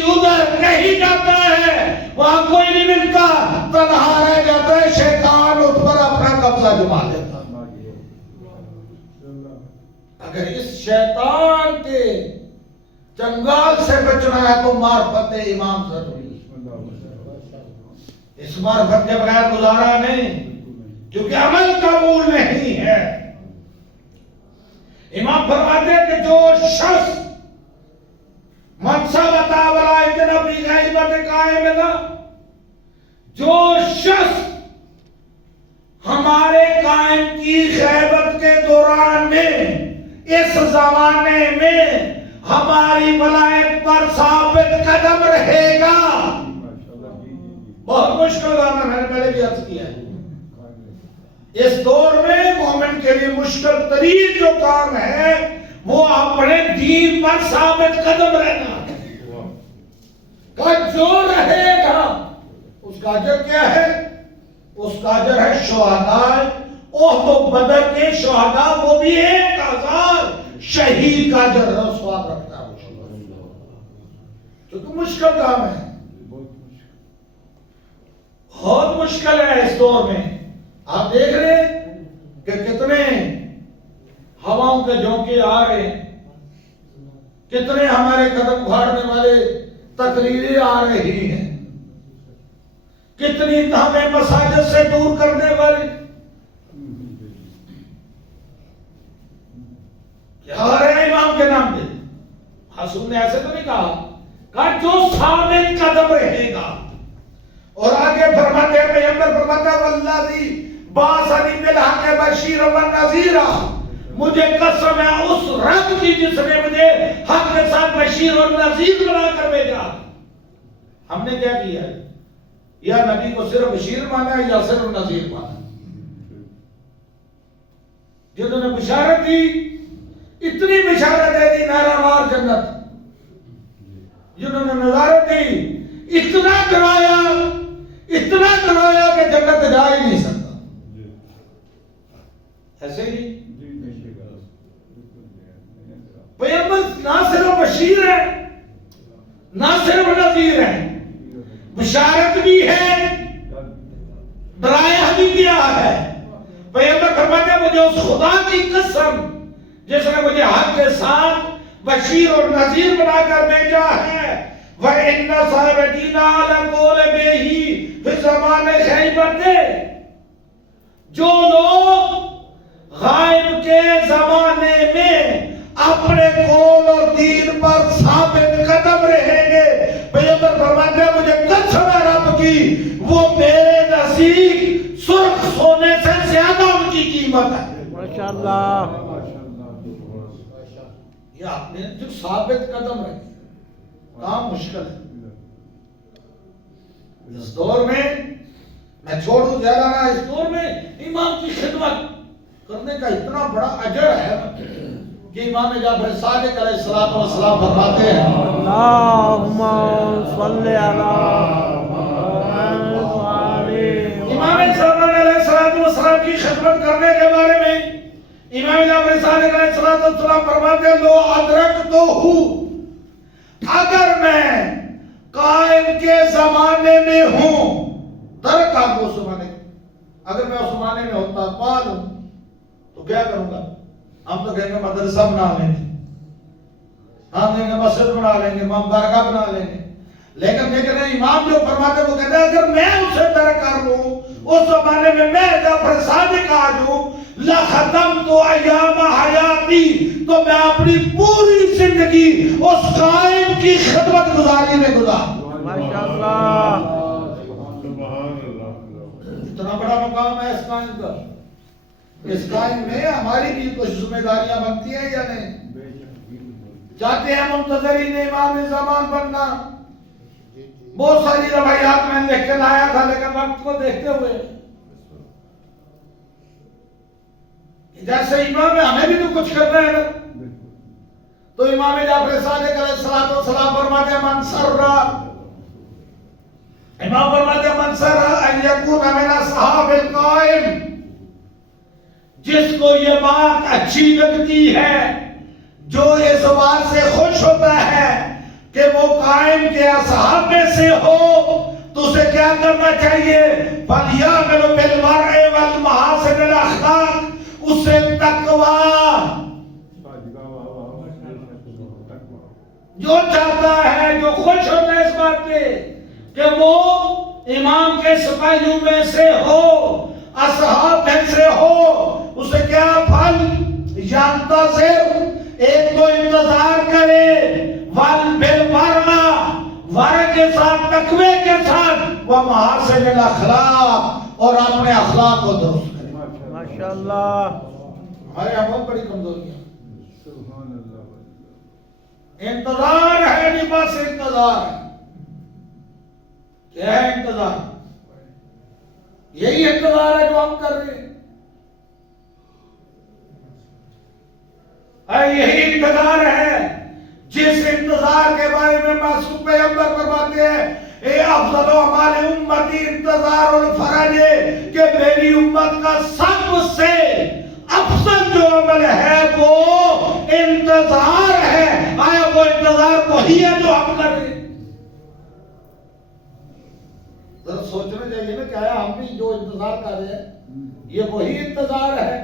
ادھر کہیں جاتا ہے، وہاں کوئی نہیں ملتا، تنہا رہ جاتا ہے. شیطان اس پر اپنا قبضہ جما لیتا. اگر اس شیطان کے چنگال سے بچنا ہے تو معرفت ایمان ضروری ہے. اس معرفت کے بغیر گزارا نہیں، کیونکہ عمل قبول نہیں ہے. امام فرماتے ہیں کہ جو شخص منصبت ولایت نبی غیبت قائم تھا، جو شخص ہمارے قائم کی غیبت کے دوران میں اس زمانے میں ہماری ولایت پر ثابت قدم رہے گا. بہت مشکل کام ہے، میں نے پہلے بھی عرض کیا ہے. اس دور میں مومن کے لیے مشکل ترین جو کام ہے وہ اپنے دین پر ثابت قدم رہنا ہے. کہ جو رہے گا اس کا اجر کیا ہے؟ اس کا اجر ہے شہداء احد و بدر کے شہداء، وہ بھی 1000 شہید کا اجر ثواب رکھتا ہے. تو مشکل کام ہے، بہت مشکل ہے اس دور میں. آپ دیکھ رہے ہیں کہ کتنے ہواؤں کے جھونکے آ رہے ہیں، کتنے ہمارے قدم اکھاڑنے والے تقریریں آ رہی ہیں، کتنی ہمیں مساجد سے دور کرنے والی کیا آ رہے ہیں امام کے نام پہ. حسن نے ایسے تو نہیں کہا کہ جو ثابت قدم رہے گا. اور آگے فرماتے ہیں پیغمبر فرماتا ہے والذی باسنی بالحق بشیر و نذیرا، مجھے قسم ہے اس رب کی جس نے مجھے حق کے ساتھ بشیر اور نذیر بنا کر بھیجا. ہم نے کیا کیا ہے؟ یا نبی کو صرف بشیر مانا ہے یا صرف نذیر مانا ہے؟ جنہوں نے بشارت دی، اتنی بشارت دے دی نعرہ مار جنت، جنہوں نے نظارت دی، اتنا ڈرایا کہ جنت جا ہی نہیں سکتا. ایسے ہی پیغمبر نہ صرف بشیر ہے، نہ صرف نذیر ہے، بشارت بھی ہے، ڈرایا بھی کیا ہے. پیغمبر فرماتے ہیں مجھے اس خدا کی قسم جس نے مجھے حق کے ساتھ بشیر اور نذیر بنا کر بھیجا ہے، وَإِنَّ صَاحِبَتِنَا لَقَوْلَ بِهِ فِي زَمَانِ خَيْبَرَ، جو لوگ غائب کے زمانے میں اپنے قول اور دین پر ثابت قدم رہیں گے، پیغمبر فرماتے ہیں مجھے قسم ہے رب کی، وہ میرے نزدیک سرخ سونے سے زیادہ ان کی قیمت ہے. ماشاءاللہ. یہ آپ نے جو ثابت قدم رہے کام مشکل ہے. اس دور میں میں چھوڑوں زیادہ نہ، اس دور میں امام کی خدمت کرنے کا اتنا بڑا اجر ہے کہ امام جعفر صادق علیہ الصلوۃ والسلام فرماتے ہیں اللہم صلی علی امام صادق علیہ الصلوۃ والسلام کی خدمت کرنے کے بارے میں امام جعفر صادق علیہ الصلوۃ والسلام فرماتے ہیں لو ادرکتہ، اگر میں قائم کے زمانے میں ہوں، درک آپ کو اس زمانے میں، اگر میں اس زمانے میں ہوتا پال ہوں تو کیا کروں گا؟ ہم تو کہیں گے مدرسہ بنا لیں گے، ہم کہیں گے مسجد بنا لیں گے، امام بارگاہ بنا لیں گے. لیکن امام جو فرماتے ہیں وہ کہتے ہیں اگر میں اسے درک کر لوں اس زمانے میں، میں جعفر صادق آ جاؤں، لَخَتَمْتُ أَيَّامَ حَيَاتِي، تو میں اپنی پوری زندگی اس قائم کی خدمت گزاری میں گزار. ماشاءاللہ. اتنا بڑا مقام ہے اس قائم کا. اس قائم میں ہماری بھی کچھ ذمہ داریاں بنتی ہیں یا نہیں؟ چاہتے ہیں منتظرین امام زمان بننا. بہت ساری روایات میں لکھ کے لایا تھا، لیکن وقت کو دیکھتے ہوئے جیسے امام ہے ہمیں بھی تو کچھ کرنا ہے نا. تو امام جعفر صادق علیہ السلام فرماتے ہیں من سرّا، امام فرماتے ہیں من سرّا ان یکون من اصحاب القائم، جس کو یہ بات اچھی لگتی ہے، جو اس بات سے خوش ہوتا ہے کہ وہ قائم کے اصحاب میں سے ہو، تو اسے کیا کرنا چاہیے؟ فَلْيَعْمَلُ بِالْوَرْعِ وَالْمَحَاسِنِ الْأَخْلَاقِ، اسے تقوی، جو چاہتا ہے، جو خوش ہوتا ہے اس بات پہ کہ وہ امام کے سپاہیوں میں سے ہو، اصحاب میں سے ہو، اسے کیا پھل ینتظر، ایک تو انتظار کرے، بالورع، ورع کے ساتھ، تقوی کے ساتھ، ومحاسن الاخلاق، اور اپنے اخلاق کو درست کرے. ماشاءاللہ. ہمارے یہاں بہت بڑی کمزوری ہے. انتظار ہے، نہیں بس انتظار ہے. کیا ہے انتظار؟ یہی انتظار ہے جو ہم کر رہے ہیں. یہی انتظار ہے جس انتظار کے بارے میں معصوم پیغمبر فرماتے ہیں اے افضل اعمال امتی انتظار الفرج، کہ میری امت کا سب سے افضل جو عمل ہے وہ انتظار ہے. آیا وہ انتظار وہی ہے جو ہم کر رہے ہیں؟ ذرا سوچنا چاہیے نا کہ آیا ہم بھی جو انتظار کر رہے ہیں یہ وہی انتظار ہے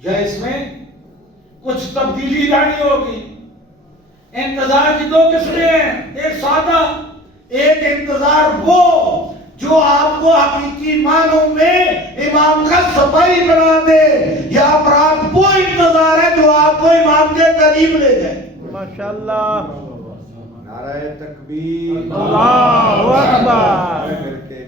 یا اس میں کچھ تبدیلی لانی ہوگی؟ انتظار کی دو قسمیں ہیں، ایک سادہ، ایک انتظار وہ جو آپ کو حقیقی معنوں میں امام کا سپاہی بنا دے، یا اپرات وہ انتظار ہے جو آپ کو امام کے قریب لے جائے. ماشاءاللہ. نعرہ تکبیر، اللہ اکبر.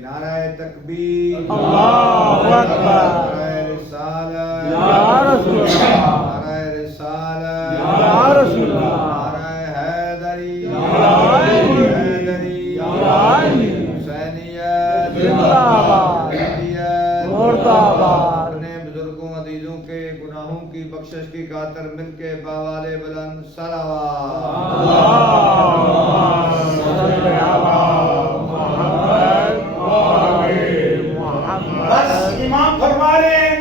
نعرہ تکبیر، اللہ اکبر. نعرہ رسالت، یا رسول اللہ. نعرہ رسالت، یا رسول اللہ. نعرہ حیدری، حیدری، حسینیت، زندہ باد، حسینیت، مرد آباد. اپنے بزرگوں عزیزوں کے گناہوں کی بخشش کی کی خاطر مل کے باوال بلند صلوات. بس امام فرما رہے ہیں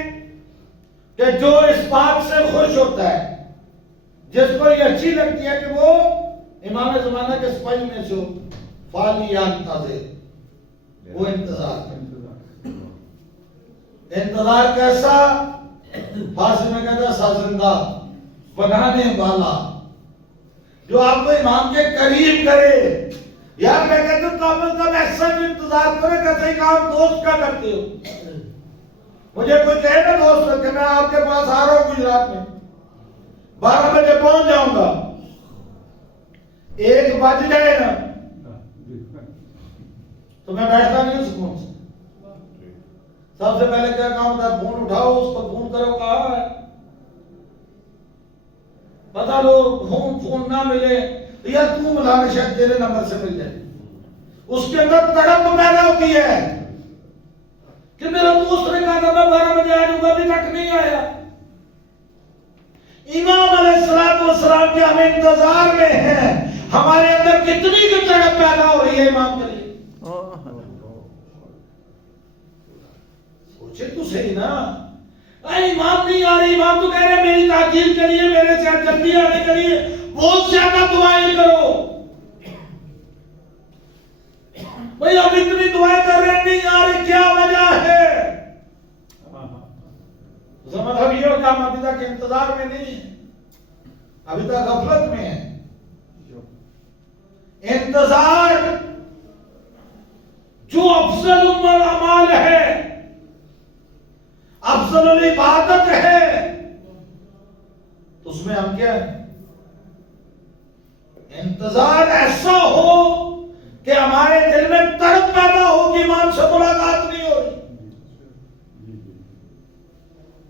کہ جو اس بات سے خوش ہوتا ہے، جس کو یہ اچھی لگتی ہے کہ وہ امام زمانہ کے سپاہی میں سے ہو، فالیان تازے، وہ انتظار کرے. انتظار کیسا؟ فارسی میں کہتا ہے سازندہ، بنانے والا، جو آپ کو امام کے قریب کرے. یار میں کہتا ہوں کم از کم ایسا جو انتظار کرے جیسے کہ آپ دوست کا کرتے ہو. مجھے کوئی کہے نا دوست کہ میں آپ کے پاس آ رہا ہوں گجرات میں، 12 بجے پہنچ جاؤں گا، 1 بج جائے نا تو میں بیٹھتا نہیں ہوں سکون سے. سب سے پہلے کیا کام ہوتا ہے؟ فون اٹھاؤ، اس کو فون کرو، کہاں ہے پتا لو. فون نہ ملے تو یار تو بلانا، شاید تیرے نمبر سے مل جائے. اس کے اندر تڑپ پیدا ہوتی ہے کہ میرا دوست نے کہا تھا میں 12 بجے آ جاؤں گا، ابھی تک نہیں آیا. امام علیہ السلام کے ہم انتظار میں ہیں. ہمارے اندر کتنی کی تڑپ پیدا ہو رہی ہے امام کے لیے. سوچے تو صحیح نا. امام نہیں آ رہے، امام تو کہہ رہے ہیں میری تاکید کے لیے، میرے سے جلدی آنے کے لیے بہت زیادہ دعائیں کرو. بھئی اب اتنی دعائیں کر رہے ہیں، نہیں آ رہے، کیا وجہ ہے؟ مطلب یہ ہوتا ہم ابھی تک انتظار میں نہیں ہیں، ابھی تک غفلت میں ہیں. انتظار جو افضل الاعمال ہے، افضل العبادت ہے، اس میں ہم کیا ہے؟ انتظار ایسا ہو کہ ہمارے دل میں تڑپ پیدا ہو کہ امام سے ملاقات نہیں ہو رہی.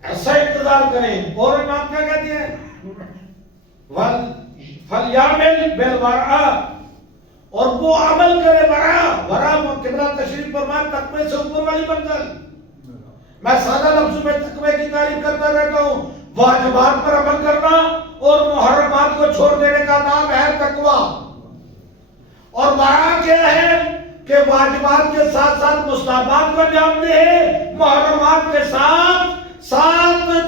ایسا انتظار کریں. اور امام کیا کہتے ہیں؟ فَلْيَعْمِلْ بِالْوَرْعَ، اور وہ عمل کرے ورع قبلہ تشریف فرمائے تقوی سے اوپر والی منزل. میں سادہ لفظوں میں تقوی کی تعریف کرتا رہتا ہوں. واجبات پر عمل کرنا اور محرمات کو چھوڑ دینے کا نام ہے تقوی. اور ورع کیا ہے کہ واجبات کے ساتھ ساتھ مستحبات کو انجام دے، محرمات کے ساتھ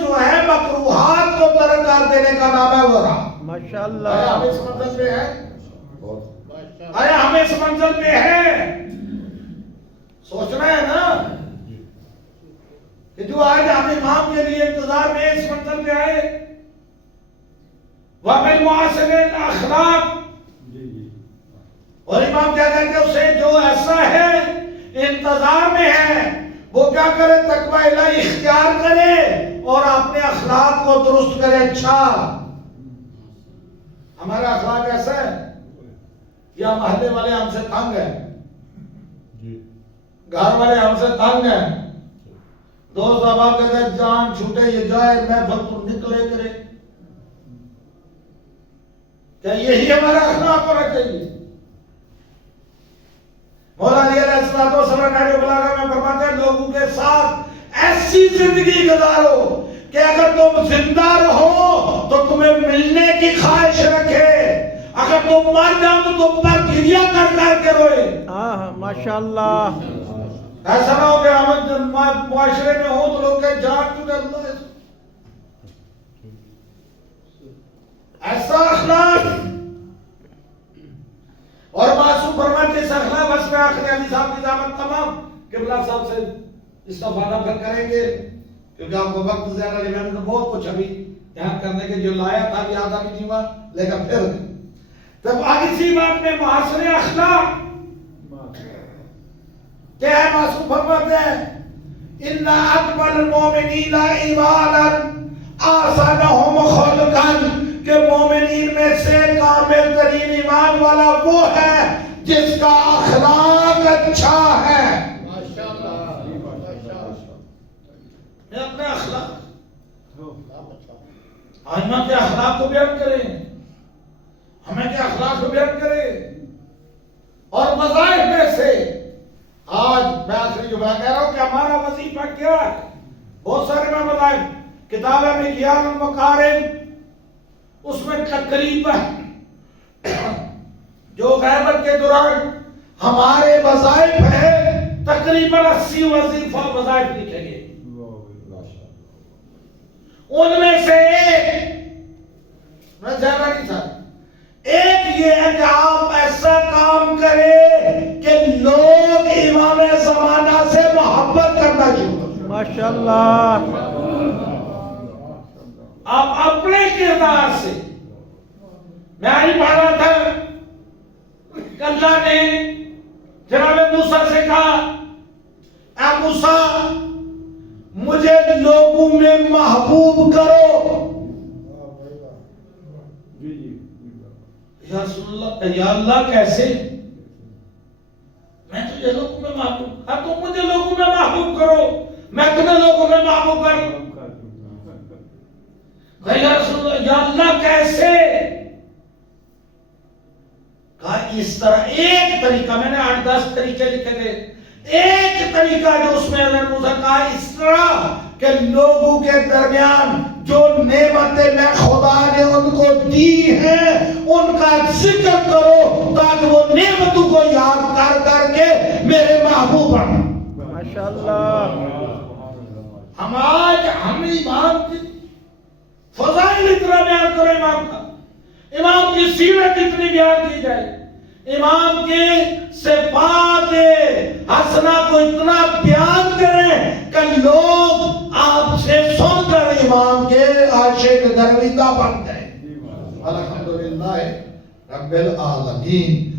جو ہے مکروہات کو ترک کر دینے کا نام ہے ورع. ماشاءاللہ. آیا ہم اس منزل پہ ہیں؟ آیا ہم اس منزل پہ ہیں؟ سوچنا ہے نا کہ جو آج ہم امام کے لیے انتظار میں اس منزل پہ آئے. وَبِالْمُحَاسِنِ الْأَخْلَاقِ، اور امام کیا کہتے ہیں اسے جو ایسا ہے انتظار میں ہے وہ کیا کرے؟ تقوی الہی اختیار کرے اور اپنے اخلاق کو درست کرے. اچھا ہمارا اخلاق ایسا ہے یا محلے والے ہم سے تنگ ہیں، گھر والے ہم سے تنگ ہیں، دوست احباب کہتے ہیں جان چھوٹے یہ جائے محفل تو نکلے کرے. کیا یہی ہمارا اخلاق ہونا چاہیے؟ مولا علی علیہ السلام نہج البلاغہ میں فرماتے ہیں لوگوں کے ساتھ ایسی زندگی گزارو کہ اگر تم زندہ رہو تو تمہیں ملنے کی خواہش رکھے، اگر تم مر جاؤ تو تم پر گریہ کر کر کے روئے. ماشاءاللہ. ایسا نہ ہو کہ ہم معاشرے میں ہوں تو لوگ کہیں جان چکے اللہ. ایسا اخلاق. اور معصوم فرماتے اس اخلاق بس میں آخری علی صاحب کی دعوت تمام قبلہ صاحب سے استفادہ پھر کریں گے کیونکہ آپ کو وقت زیادہ نہیں. میں نے تو بہت کچھ ابھی یاد کرنے کے جو لایا تھا بھی آدھا بھی نہیں ہوا، لیکن پھر تب آگے سی بات میں معاشرے اخلاق کیا ہے؟ معصوم فرماتے ہیں اِنَّ أَكْمَلَ الْمُؤْمِنِينَ إِيمَانًا أَحْسَنُهُمْ خُلُقًا، کہ مومنین میں سے کامل ترین ایمان والا وہ ہے جس کا اخلاق اچھا ہے. میں اپنے اخلاق آئمہ کے اخلاق کو بیان کریں، ہمیں کے اخلاق کو بیان کریں. اور مذاہب میں سے آج میں آخری جملہ کہہ رہا ہوں کہ ہمارا وظیفہ کیا ہے؟ بہت سارے میں مذاہب کتاب مکیال المقارب اس میں تقریباً جو غیبت کے دوران ہمارے وظائف ہیں تقریباً 80 وظیفہ وظائف لکھے گئے. ان میں سے ایک میں زیادہ نہیں تھا، ایک یہ ہے کہ آپ ایسا کام کریں کہ لوگ امام زمانہ سے محبت کرنا شروع کریں. ماشاءاللہ. آپ اپنے کردار سے، میں آئی پڑھا تھا کہ اللہ نے جناب موسیٰ سے کہا اے موسیٰ مجھے لوگوں میں محبوب کرو. یا رسول اللہ، یا اللہ کیسے؟ میں تجھے لوگوں میں محبوب، ہاں تم مجھے لوگوں میں محبوب کرو، میں تمہیں لوگوں میں محبوب کروں. یا رسول اللہ، یا اللہ کیسے؟ کہا اس طرح. ایک طریقہ، میں نے 8-10 طریقے لکھے تھے، ایک طریقہ جو اس میں حضرت موسیٰ کہا اس طرح کہ لوگوں کے درمیان جو نعمتیں میں خدا نے ان کو دی ہیں ان کا ذکر کرو تاکہ وہ نعمتوں کو یاد کر کر کے میرے محبوب بنیں. ماشاءاللہ. ہم آج ہم امام کی فضائل اتنا بیان کرو، امام کا، امام کی سیرت اتنی بیان کی جائے، امام کی صفات حسنہ کو اتنا بیان کریں کہ لوگ آپ سے سن کر امام کے عاشق گرویدہ بن جائیں. الحمدللہ رب العالمین.